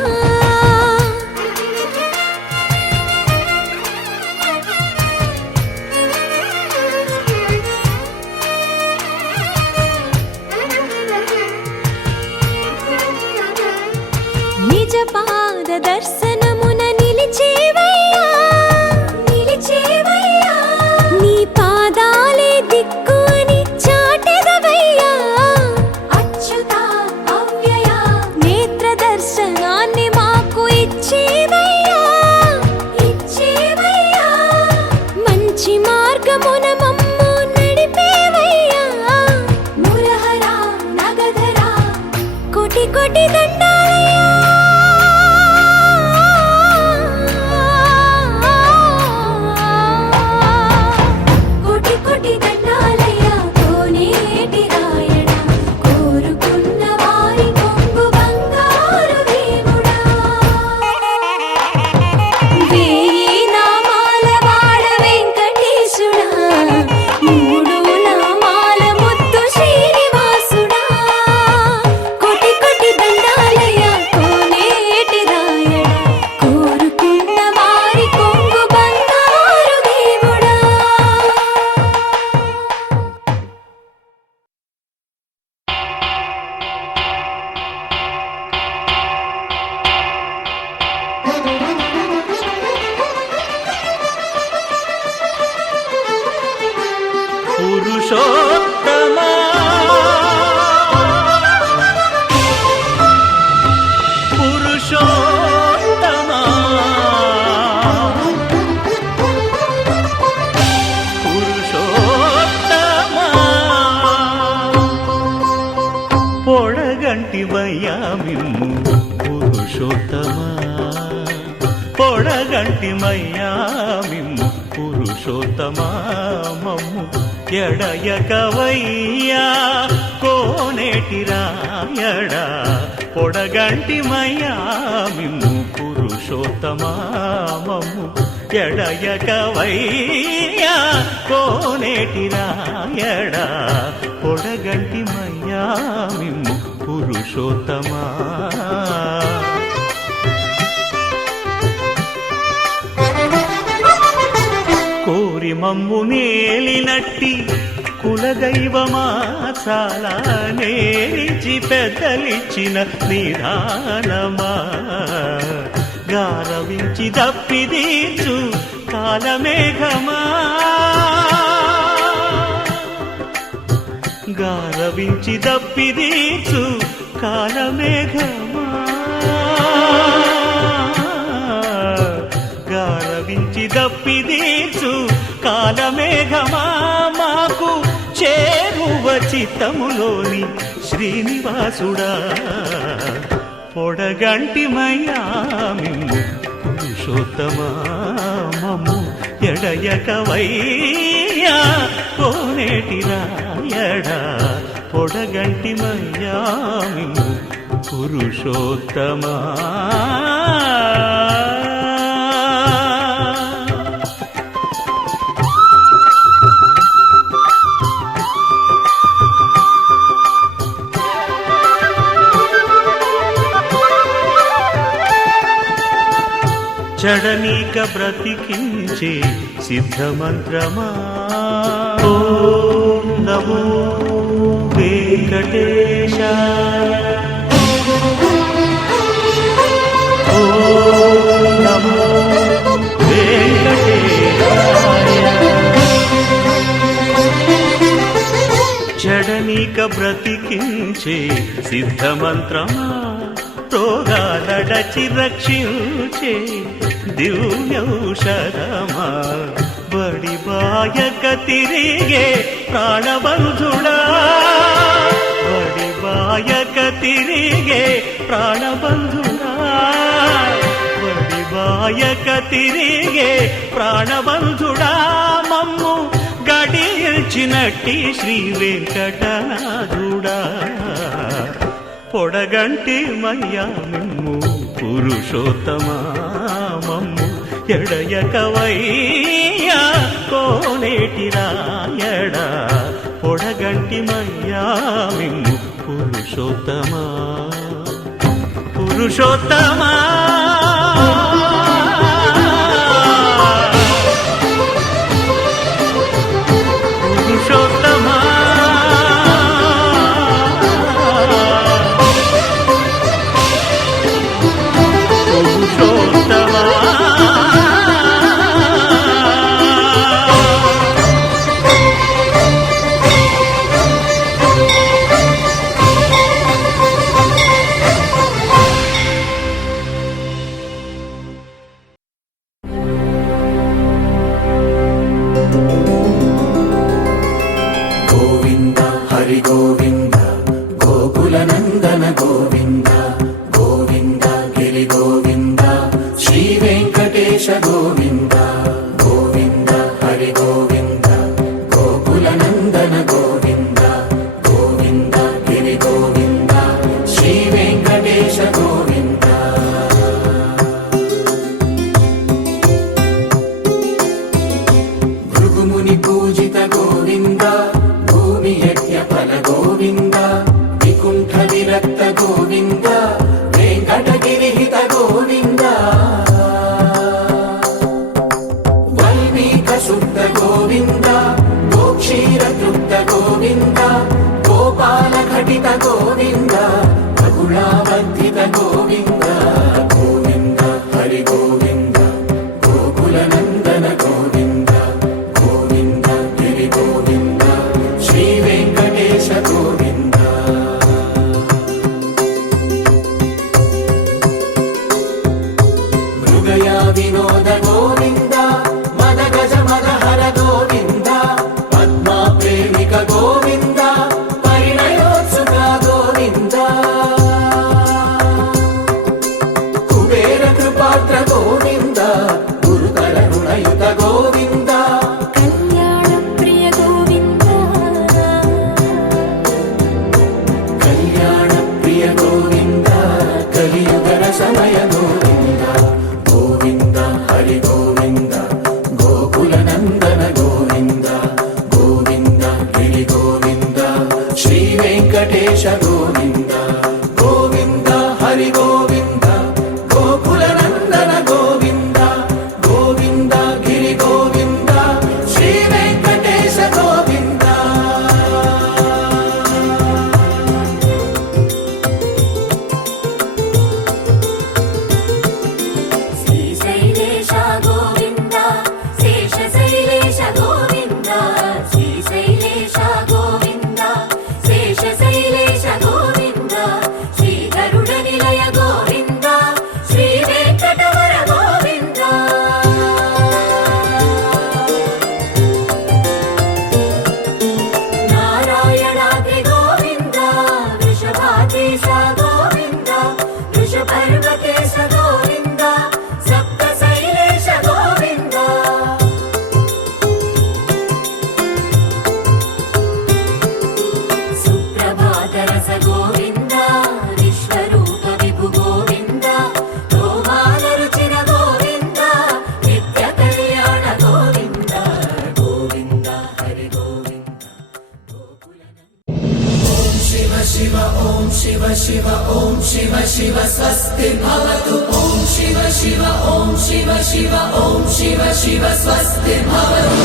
నిజ పాద దర్శనమున నిలిచేవయ్యా నిలిచేవయ్యా నీ పాదాలే దిక్కు అని చాటెదవయ్యా అచ్యుత అవ్యయ నేత్ర దర్శనాన్ని మాకు ఇచ్చేవయ్యా ఇచ్చేవయ్యా మంచి మార్గమున మమ్ము నడిపేవయ్యా మురహర నగధర కోటి కోటి దండాలయ్యా కోటి కోటి దండాలయ్యా కోనేటి రాయణ కోరుకున్న వారి కొంగు బంగారు దేవుడా వేయి నామాల వాడ వెంకటేశుడా మూడు నామాల ముద్దు శ్రీనివాసుడా కోటి కోటి దండాలయ్యా కోనేటి రాయణ కోరుకున్న వారి కొంగు బంగారు దేవుడా పురుషోత్తమా పురుషోత్తమా పురుషోత్తమా పొడగంటి మయ్యామిమ్ము పురుషోత్తమా పొడగంటి మయ్యామిమ్ము పురుషోత్తమా మమ్ము ఎడయకవయ్యా కోనేటి రాయడా పొడగంటి మయ్యామిమ్ము పురుషోత్తమా మమ్ము ఎడయకవయ్యా కోనేటి రాయడా పొడగంటి మయ్యామిమ్ము పురుషోత్తమా కోరి మమ్ము నేలినట్టి కులదైవమా చాలా నేరిచి పెద్దలిచ్చిన నిదానమా గారవించి దప్పిదీర్చు కాలమేఘమా గారవించి దప్పిదీర్చు కాలమేఘమా గారవించి దప్పిదీర్చు కాలమేఘమా మాకు చేరువ చిత్తములోని శ్రీనివాసుడా పొడగంటి మయ్యామిమ్ము పురుషోత్తమా మమ్ము ఎడయకవయ్యా కోనేటి రాయడా పొడగంటి మయ్యామిమ్ము పురుషోత్తమా చడనీక బ్రతికించే సిద్ధమంత్రమా ఓం నమో వెంకటేశాయ ఓం నమో వెంకటేశాయ చడనీక బ్రతికించే సిద్ధమంత్రమా రోగాలడచి రక్షించే దివ్యౌషధమా బడి బాయక తిరిగే ప్రాణబంధుడా బడి బాయక తిరిగే ప్రాణబంధుడా బడి మాయక తిరిగే ప్రాణబంధుడా మమ్ము గడిచినట్టి శ్రీ వెంకటనాథుడా పొడగంటి మయ్యా మిమ్ము పురుషోత్తమా మమ్ము ఎడయకవయ్యా కోనేటి రాయడా పొడగంటి మయ్యా మిమ్ము పురుషోత్తమా పురుషోత్తమా పురుషోత్తమా పురుషోత్తమా గోవింద హరి గోవింద గోకుల నందన గోవింద గోవింద గిరి గోవింద శ్రీ వెంకటేశ గోవింద గోవింద హరి గోవింద గోకుల నందన గోవింద గోవింద గిరి గోవింద శ్రీ వెంకటేశ గోవింద భృగుముని పూజిత గోవింద భూమి యజ్ఞ ఫల గోవింద వికుంఠ విరక్త గోవింద వెంకటగిరిహిత గోవింద వల్మీక శుద్ధ గోవింద గోక్షీర తృప్త గోవింద గోపాల ఘటిత గోవింద బహుళావర్ధిత గోవింద గోవింద హరి గోవింద గోకుల నందన గోవింద గోవింద గిరి గోవింద శ్రీ వెంకటేశ గోవింద మృగయా వినోద గోవింద మద గజ మదహర గోవింద పద్మా ప్రేమిక గోవింద పరిణయోత్సుక గోవింద కుబేర కృపాత్ర గోవింద గురుతర రుణయుత గోవింద కళ్యాణ ప్రియ గోవింద కళ్యాణ ప్రియ గోవింద కలియుగర సమయ గోవింద గోవింద హరి గోవింద గోకుల నందన గోవింద గోవింద గిరి గోవింద శ్రీ వెంకటేశ గోవింద గోవింద హరి గోవింద గోకుల నందన గోవింద గోవింద గిరి గోవింద శ్రీ వెంకటేశ గోవింద శ్రీశైలేశ గోవింద శేషశైలేశ గోవింద శ్రీశైలేశ గోవింద శేషశైలేశ గోవింద శ్రీ గరుడ నిలయ గోవింద శ్రీ వెంకటవర గోవింద నారాయణాద్రి గోవింద వృషభాద్రీశ గోవింద వృషపర్వతేశ గోవింద సప్త శైలేశ గోవింద సుప్రభాతరస గోవింద విశ్వరూప విభు గోవింద గోమాల రుచిర గోవింద నిత్య కళ్యాణ గోవింద గోవింద హరి గోవింద శివ శివ ఓం శివ శివ ఓం శివ శివ స్వస్తి భవతు ఓం శివ శివ ఓం శివ శివ ఓం శివ శివ స్వస్తి భవతు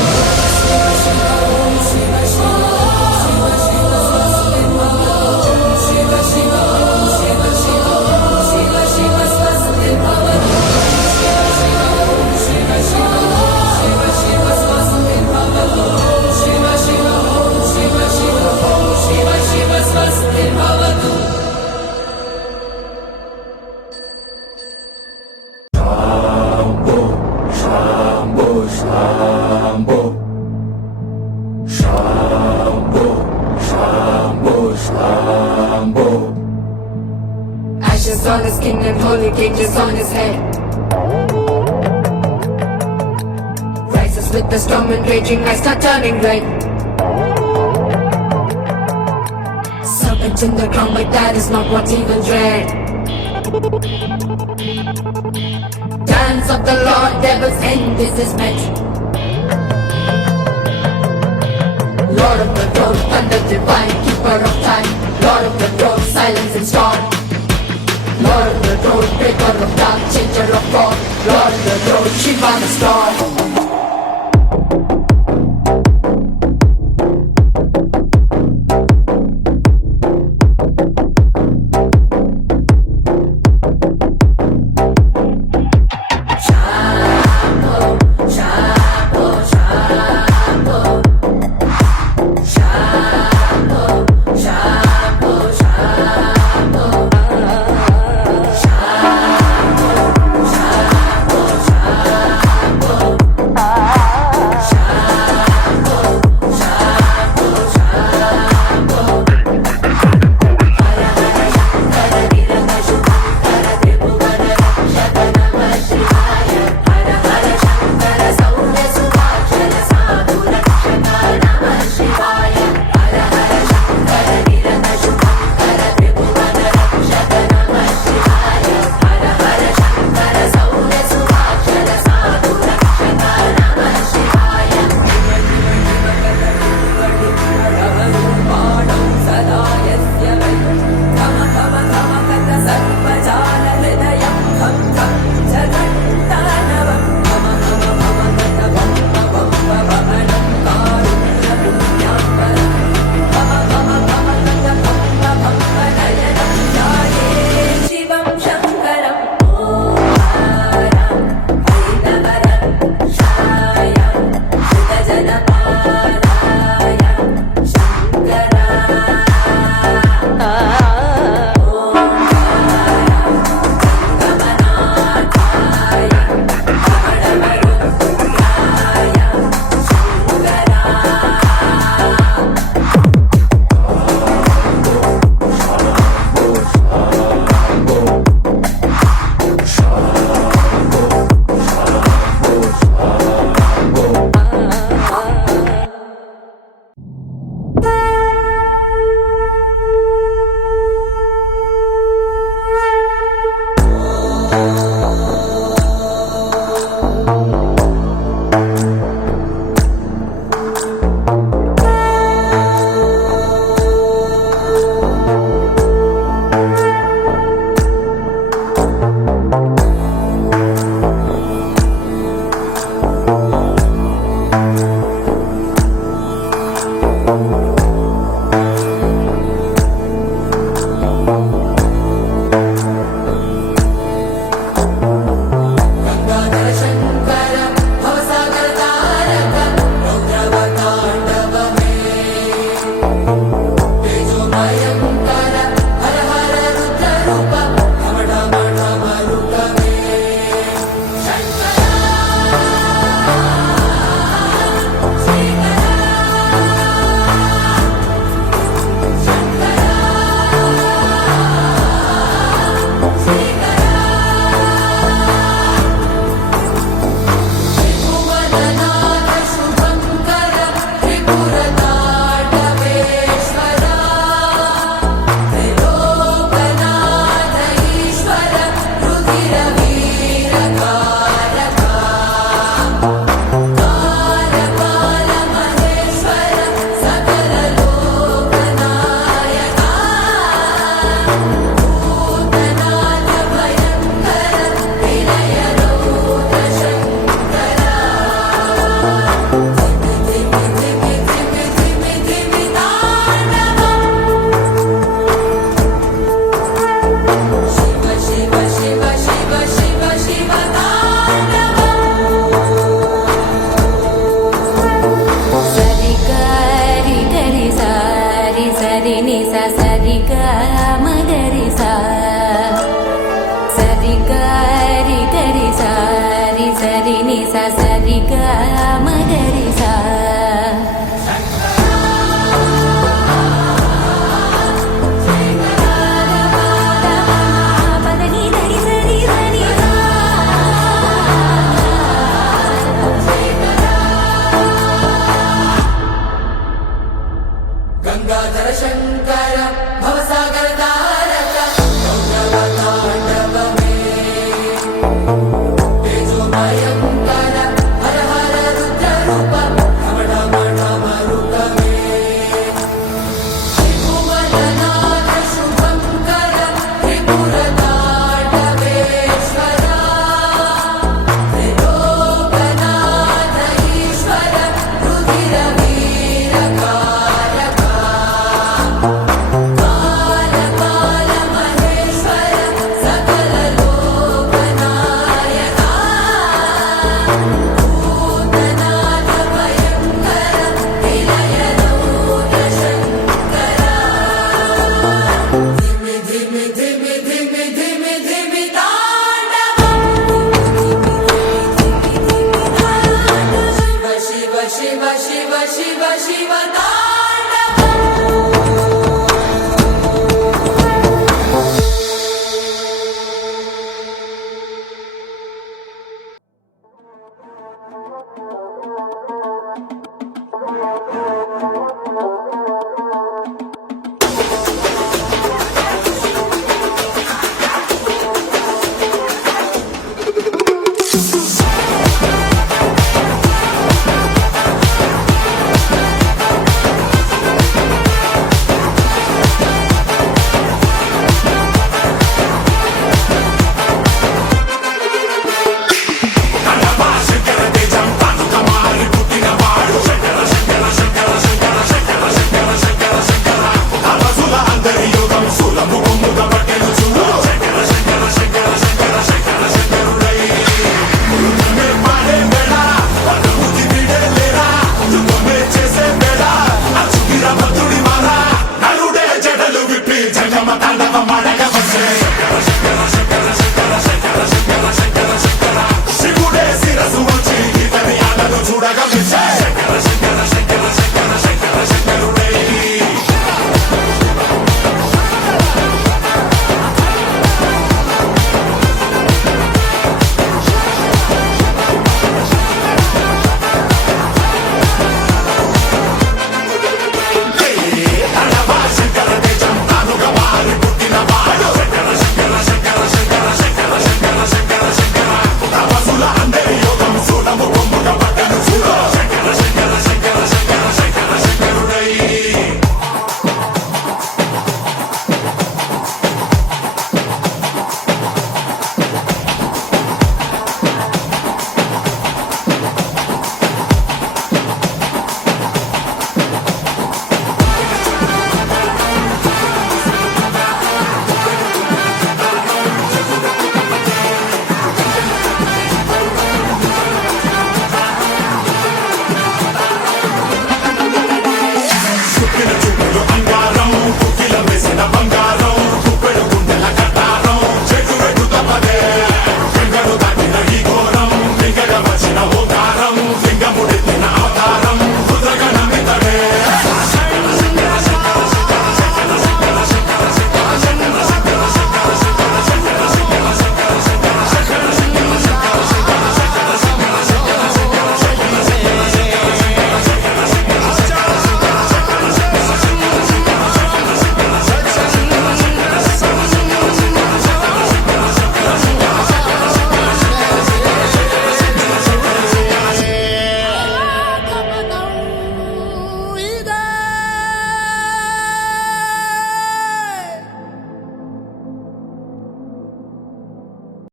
శివ శివ ఓం శివ శివ ఓం శివ శివ స్వస్తి భవతు ఓం శివ శివ ఓం శివ శివ ఓం శివ శివ స్వస్తి భవతు శివ శివ ఓం శివ శివ ఓం శివ శివ స్వస్తి భవతు ఓం శివ శివ ఓం శివ శివ ఓం శివ శివ స్వస్తి భవతు Shambho, Shambho, Shambho, Shambho, Shambho. Ashes on his skin and holy cages on his head. with the storm and raging, I start turning red. Serpent in the ground, but that is not what's even dread. Dance of the Lord, devil's end, this is met. Lord of the road, thunder divine, keeper of time. Lord of the road, silence and storm. Lord of the road, breaker of dark, changer of God. Lord of the road, Shiva the storm. Gangadhar Shankar